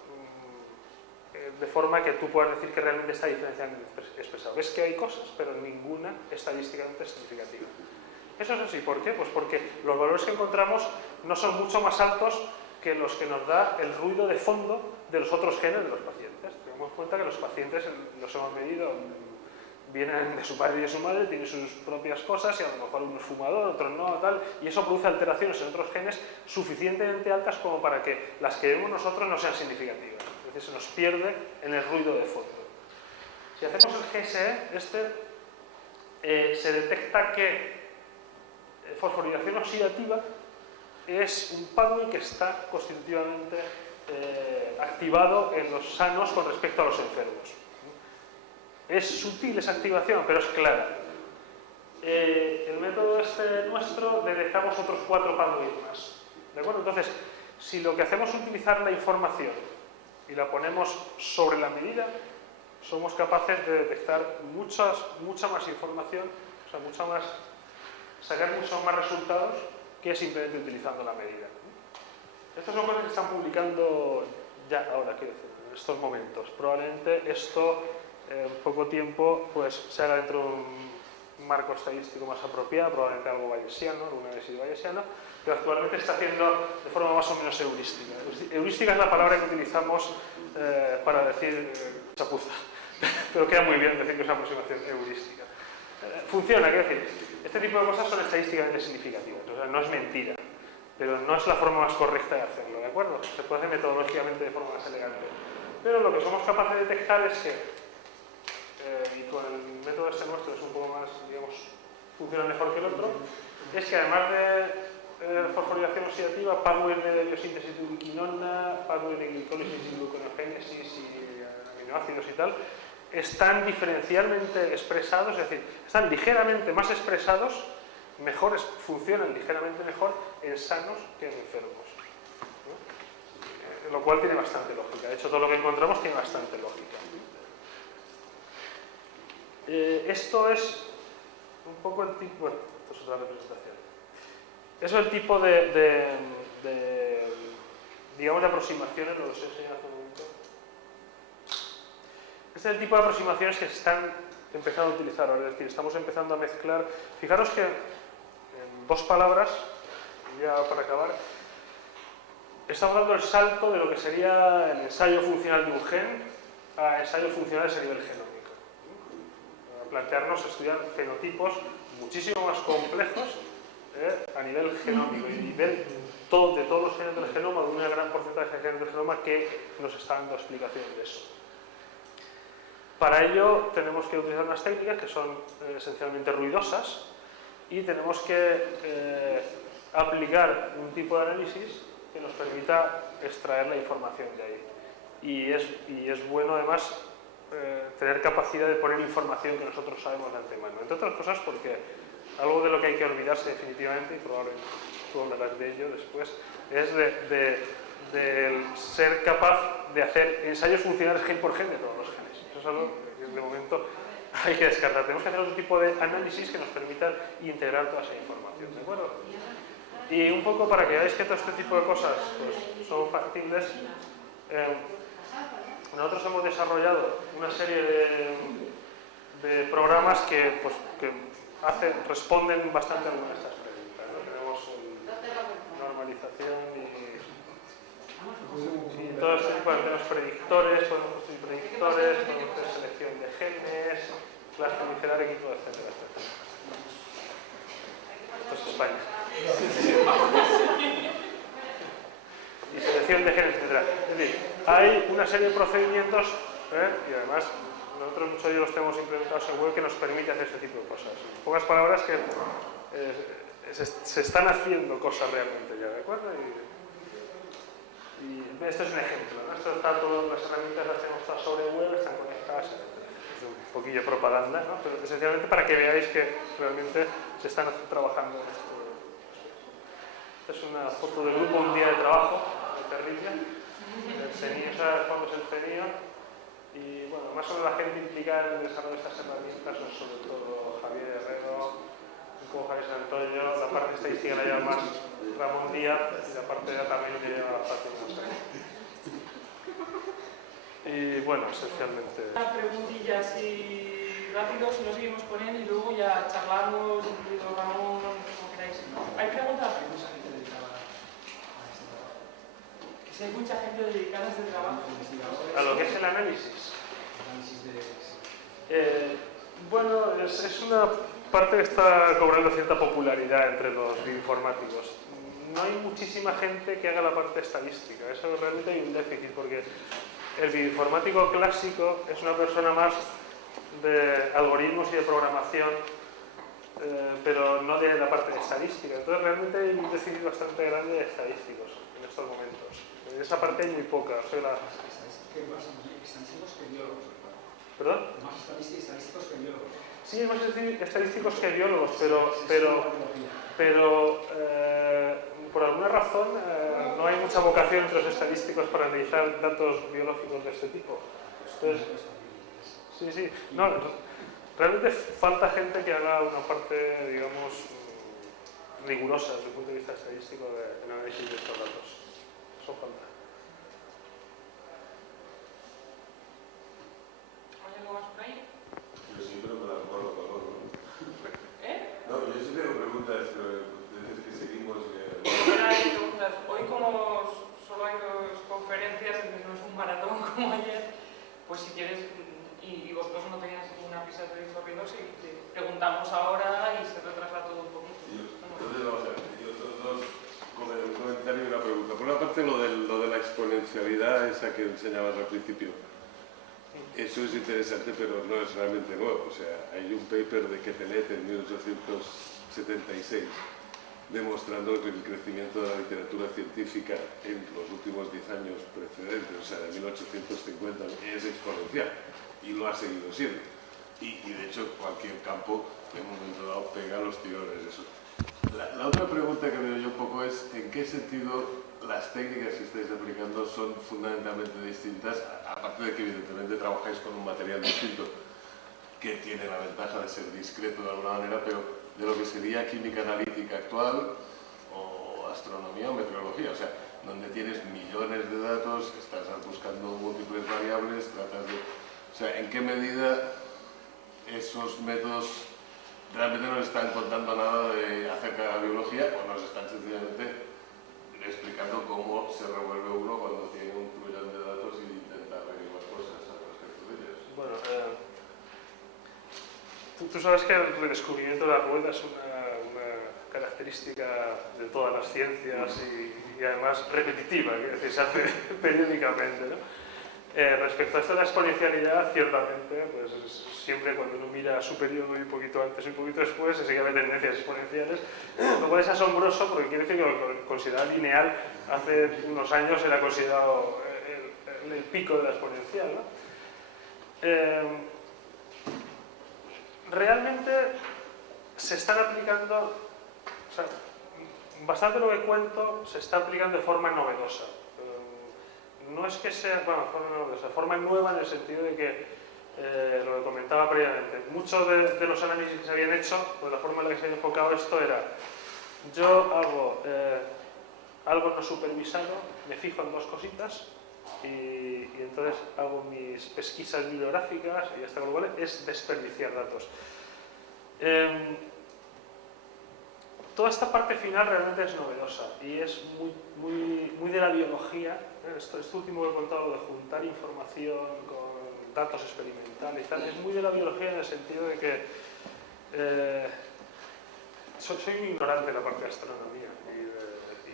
de forma que tú puedas decir que realmente está diferencialmente expresado. Ves que hay cosas, pero ninguna estadísticamente significativa. Eso es así. ¿Por qué? Pues porque los valores que encontramos no son mucho más altos que los que nos da el ruido de fondo de los otros genes de los pacientes. Tenemos en cuenta que los pacientes, los hemos medido, vienen de su padre y de su madre, tienen sus propias cosas y a lo mejor uno es fumador, otro no, tal, y eso produce alteraciones en otros genes suficientemente altas como para que las que vemos nosotros no sean significativas. Es decir, se nos pierde en el ruido de fondo. Si hacemos el GSE, se detecta que fosforilación oxidativa es un pathway que está constitutivamente activado en los sanos con respecto a los enfermos. Es sutil esa activación, pero es clara. El método nuestro detectamos otros 4 pathways más. ¿De acuerdo? Entonces, si lo que hacemos es utilizar la información y la ponemos sobre la medida, somos capaces de detectar mucha más información, o sea, sacar muchos más resultados que simplemente utilizando la medida. Estas son cosas que están publicando ya ahora, quiero decir, en estos momentos. Probablemente esto en poco tiempo pues se haga dentro de un marco estadístico más apropiado, probablemente algo bayesiano, algún análisis bayesiano, pero actualmente está haciendo de forma más o menos heurística. Heurística es la palabra que utilizamos para decir chapuza, pero queda muy bien decir que es una aproximación heurística. Funciona, quiero decir, este tipo de cosas son estadísticamente significativas, o sea, no es mentira, pero no es la forma más correcta de hacerlo, ¿de acuerdo? Se puede hacer metodológicamente de forma más elegante. Pero lo que somos capaces de detectar es que, y con el método nuestro es un poco más, digamos, funciona mejor que el otro, es que además de fosforilación oxidativa, pathways de biosíntesis de ubiquinona, pathways de glicólisis y gluconeogénesis y aminoácidos y tal, están diferencialmente expresados, es decir, están ligeramente más expresados, funcionan ligeramente mejor en sanos que en enfermos. ¿No? Lo cual tiene bastante lógica. De hecho, todo lo que encontramos tiene bastante lógica. Esto es un poco el tipo... Bueno, esto es otra representación. Eso es el tipo digamos, de aproximaciones, lo os he enseñado hace un momento. Este es el tipo de aproximaciones que se están empezando a utilizar ahora, es decir, estamos empezando a mezclar. Fijaros que en 2 palabras, ya para acabar, estamos dando el salto de lo que sería el ensayo funcional de un gen a ensayos funcionales a nivel genómico. A plantearnos estudiar fenotipos muchísimo más complejos a nivel genómico y ver de todos los genes del genoma, de un gran porcentaje de genes del genoma que nos está dando explicaciones de eso. Para ello tenemos que utilizar unas técnicas que son esencialmente ruidosas y tenemos que aplicar un tipo de análisis que nos permita extraer la información de ahí. Y es bueno además tener capacidad de poner información que nosotros sabemos de antemano. Entre otras cosas porque algo de lo que hay que olvidarse definitivamente, y probablemente tú hablarás de ello después, es de ser capaz de hacer ensayos funcionales gen por gen de todos los genes. Eso es algo que de momento hay que descartar. Tenemos que hacer otro tipo de análisis que nos permita integrar toda esa información, ¿de acuerdo? Y un poco para que veáis que todo este tipo de cosas pues, son factibles, nosotros hemos desarrollado una serie de programas que responden bastante a algunas de estas preguntas, ¿no? Tenemos normalización y todo este tipo de antenas predictores, podemos construir predictores, podemos hacer selección de genes, clasificar equipos, etcétera, etcétera. Esto es España. Y selección de genes, etcétera. Es decir, hay una serie de procedimientos y además nosotros muchos de ellos los tenemos implementados en web que nos permite hacer este tipo de cosas. En pocas palabras que se están haciendo cosas realmente ya, ¿de acuerdo? Y esto es un ejemplo, ¿no? Esto está todas las herramientas las tenemos todas sobre web, están conectadas, es un poquillo de propaganda, ¿no? Pero esencialmente para que veáis que realmente se están trabajando en esto. Esta es una foto del grupo Un Día de Trabajo de Terribia. El CENIO, el fondo es el CENIO. Y bueno, más o menos la gente implicada en el desarrollo de estas herramientas son sobre todo Javier Herrero, como Javier Santoyo, la parte estadística la lleva más Ramón Díaz y la parte de también la lleva Fátima. Y bueno, esencialmente... Una preguntilla así rápido, si no seguimos con él y luego ya charlamos, Ramón, como queráis. ¿Hay preguntas? Si hay mucha gente dedicada a este trabajo. ¿A lo que es el análisis? Bueno, es una parte que está cobrando cierta popularidad entre los bioinformáticos. No hay muchísima gente que haga la parte estadística, eso realmente hay un déficit, porque el bioinformático clásico es una persona más de algoritmos y de programación, pero no de la parte de estadística. Entonces realmente hay un déficit bastante grande de estadísticos en estos momentos. En esa parte hay muy poca. O sea, estadísticos que biólogos, ¿verdad? ¿Perdón? Más estadísticos que biólogos. Sí, hay más estadísticos que biólogos, pero por alguna razón no hay mucha vocación entre los estadísticos para analizar datos biológicos de este tipo. Entonces, sí, no, realmente falta gente que haga una parte, digamos, rigurosa desde el punto de vista estadístico del análisis de estos datos. Eso falta. ¿Hay algo más por ahí? Yo siempre me la recuerdo con otro. No, yo siempre hago preguntas, desde que seguimos... Hay preguntas. Hoy como solo hay 2 conferencias, entonces no es un maratón como ayer, pues si quieres, y vosotros no teníais ninguna prisa de ir corriendo, si preguntamos ahora y se retrasa todo un poquito. Entonces vamos a ver, dos un comentario y una pregunta. Por una parte lo de la exponencialidad, esa que enseñabas al principio. Eso es interesante, pero no es realmente nuevo. O sea, hay un paper de Quetelet en 1876 demostrando que el crecimiento de la literatura científica en los últimos 10 años precedentes, o sea, de 1850, es exponencial y lo ha seguido siendo. Y de hecho, cualquier campo en un momento dado pega los tirones. Eso. La otra pregunta que veo yo un poco es ¿en qué sentido las técnicas que estáis aplicando son fundamentalmente distintas, aparte de que evidentemente trabajáis con un material distinto que tiene la ventaja de ser discreto de alguna manera, pero de lo que sería química analítica actual o astronomía o meteorología, o sea, donde tienes millones de datos, estás buscando múltiples variables, tratas de... O sea, ¿en qué medida esos métodos realmente no nos están contando nada acerca de la biología o nos están sencillamente explicando cómo se revuelve uno cuando tiene un trullón de datos y intenta averiguar cosas al respecto de ellos? Bueno, tú sabes que el redescubrimiento de la rueda es una característica de todas las ciencias y además repetitiva, es decir, se hace periódicamente, ¿no? Respecto a esto de la exponencialidad, ciertamente, pues siempre cuando uno mira a su periodo y un poquito antes y un poquito después, se sigue a ver tendencias exponenciales, lo cual es asombroso porque quiere decir que lo considerado lineal hace unos años era considerado el pico de la exponencial, ¿no? Realmente se están aplicando, o sea, bastante lo que cuento se está aplicando de forma novedosa. No es que sea, bueno, forma nueva en el sentido de que, lo que comentaba previamente, muchos de los análisis que se habían hecho, pues la forma en la que se había enfocado esto era, yo hago algo no supervisado, me fijo en 2 cositas y entonces hago mis pesquisas bibliográficas y hasta lo cual es desperdiciar datos. Toda esta parte final realmente es novedosa y es muy de la biología. Esto último que he contado, lo de juntar información con datos experimentales y tal, es muy de la biología en el sentido de que soy muy ignorante de la parte de astronomía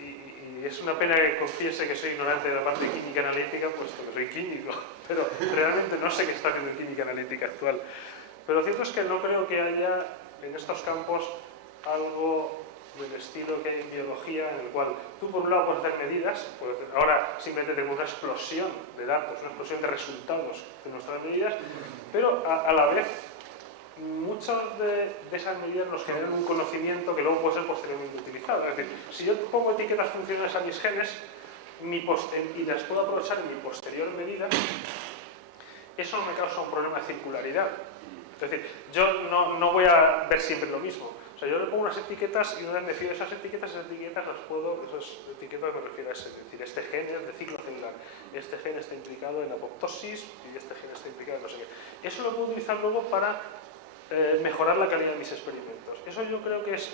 y es una pena que confiese que soy ignorante de la parte de química analítica, puesto que soy químico, pero realmente no sé qué está haciendo en química analítica actual. Pero lo cierto es que no creo que haya en estos campos algo del estilo que hay en biología, en el cual tú por un lado puedes hacer medidas, ahora simplemente tenemos una explosión de datos, una explosión de resultados de nuestras medidas, pero a la vez muchas de esas medidas nos generan un conocimiento que luego puede ser posteriormente utilizado. Es decir, si yo pongo etiquetas funcionales a mis genes y las puedo aprovechar en mi posterior medida, eso no me causa un problema de circularidad. Es decir, yo no voy a ver siempre lo mismo. O sea, yo le pongo unas etiquetas y una vez me fío de esas etiquetas las puedo, esas etiquetas me refiero a ese, es decir, este gen es de ciclo celular, este gen está implicado en apoptosis y este gen está implicado en no sé qué. Eso lo puedo utilizar luego para mejorar la calidad de mis experimentos. Eso yo creo que es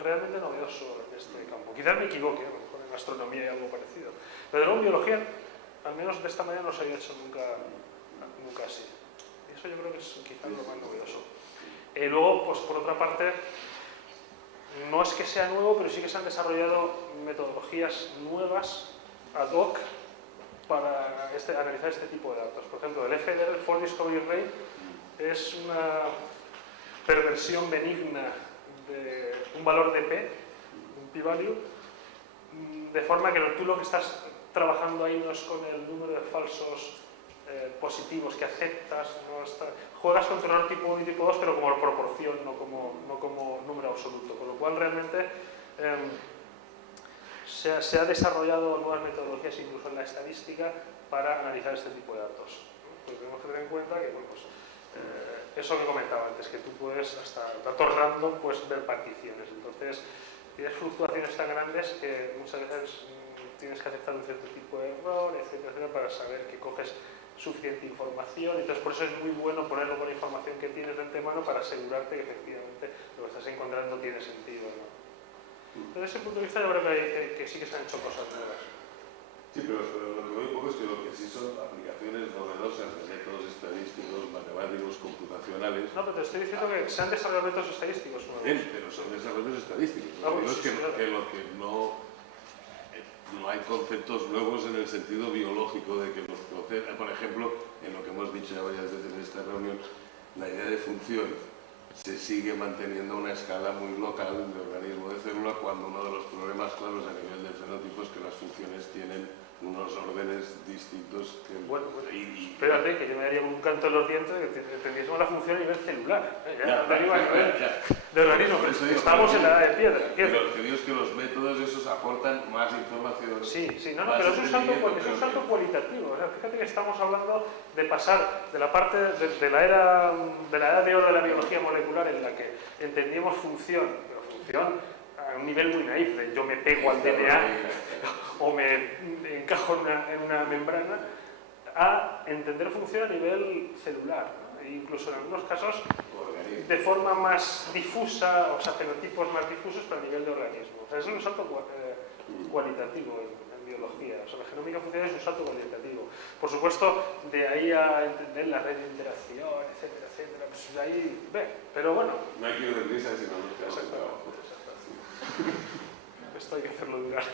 realmente novedoso en este campo. Quizás me equivoque, a lo mejor en astronomía hay algo parecido. Pero luego en biología, al menos de esta manera, no se había hecho nunca así. Eso yo creo que es quizás lo más novedoso. Luego, pues por otra parte, no es que sea nuevo, pero sí que se han desarrollado metodologías nuevas ad hoc para analizar este tipo de datos. Por ejemplo, el FDR, el Fault Discovery Rate, es una perversión benigna de un valor de P, un p-value, de forma que tú lo que estás trabajando ahí no es con el número de falsos positivos que aceptas, juegas con tu error tipo 1 y tipo 2, pero como proporción, no como número absoluto, con lo cual realmente se ha desarrollado nuevas metodologías incluso en la estadística para analizar este tipo de datos. Pues tenemos que tener en cuenta que bueno, pues, eso que comentaba antes, que tú puedes, hasta datos random, puedes ver particiones. Entonces, tienes fluctuaciones tan grandes que muchas veces tienes que aceptar un cierto tipo de error, etcétera, para saber que coges suficiente información. Entonces, por eso es muy bueno ponerlo con la información que tienes de antemano para asegurarte que efectivamente lo que estás encontrando tiene sentido, ¿no? Desde ese punto de vista, yo creo que sí que se han hecho cosas nuevas. Sí, pero lo que veo un poco es que lo que sí son aplicaciones novedosas de métodos estadísticos, matemáticos, computacionales. No, pero te estoy diciendo que se han desarrollado métodos estadísticos nuevos. Bien, pero son desarrollos estadísticos. Lo que digo es que lo que no hay conceptos nuevos en el sentido biológico de que los procesos, por ejemplo, en lo que hemos dicho ya varias veces en esta reunión, la idea de función se sigue manteniendo a una escala muy local de organismo de célula, cuando uno de los problemas claros a nivel del fenotipo es que las funciones tienen unos órdenes distintos. Bueno, espérate, que yo me daría un canto en los dientes que entendiésemos la función a nivel celular. De organismo, estamos en la edad de piedra. Pero lo que digo es que los métodos esos aportan más información. Sí, pero es un salto cualitativo. O sea, fíjate que estamos hablando de pasar de la parte de la edad de oro de la biología molecular, en la que entendíamos función a un nivel muy naif, de yo me pego al DNA o me encajo en una membrana, a entender función a nivel celular, ¿no? E incluso en algunos casos de forma más difusa, o sea, fenotipos más difusos, pero a nivel de organismo. O sea, eso es un salto cualitativo en biología. O sea, la genómica funcional es un salto cualitativo. Por supuesto, de ahí a entender la red de interacción, etcétera, pues ahí, pero bueno. No hay que ir de prisa, sino no te vas a Esto hay que hacerlo durar.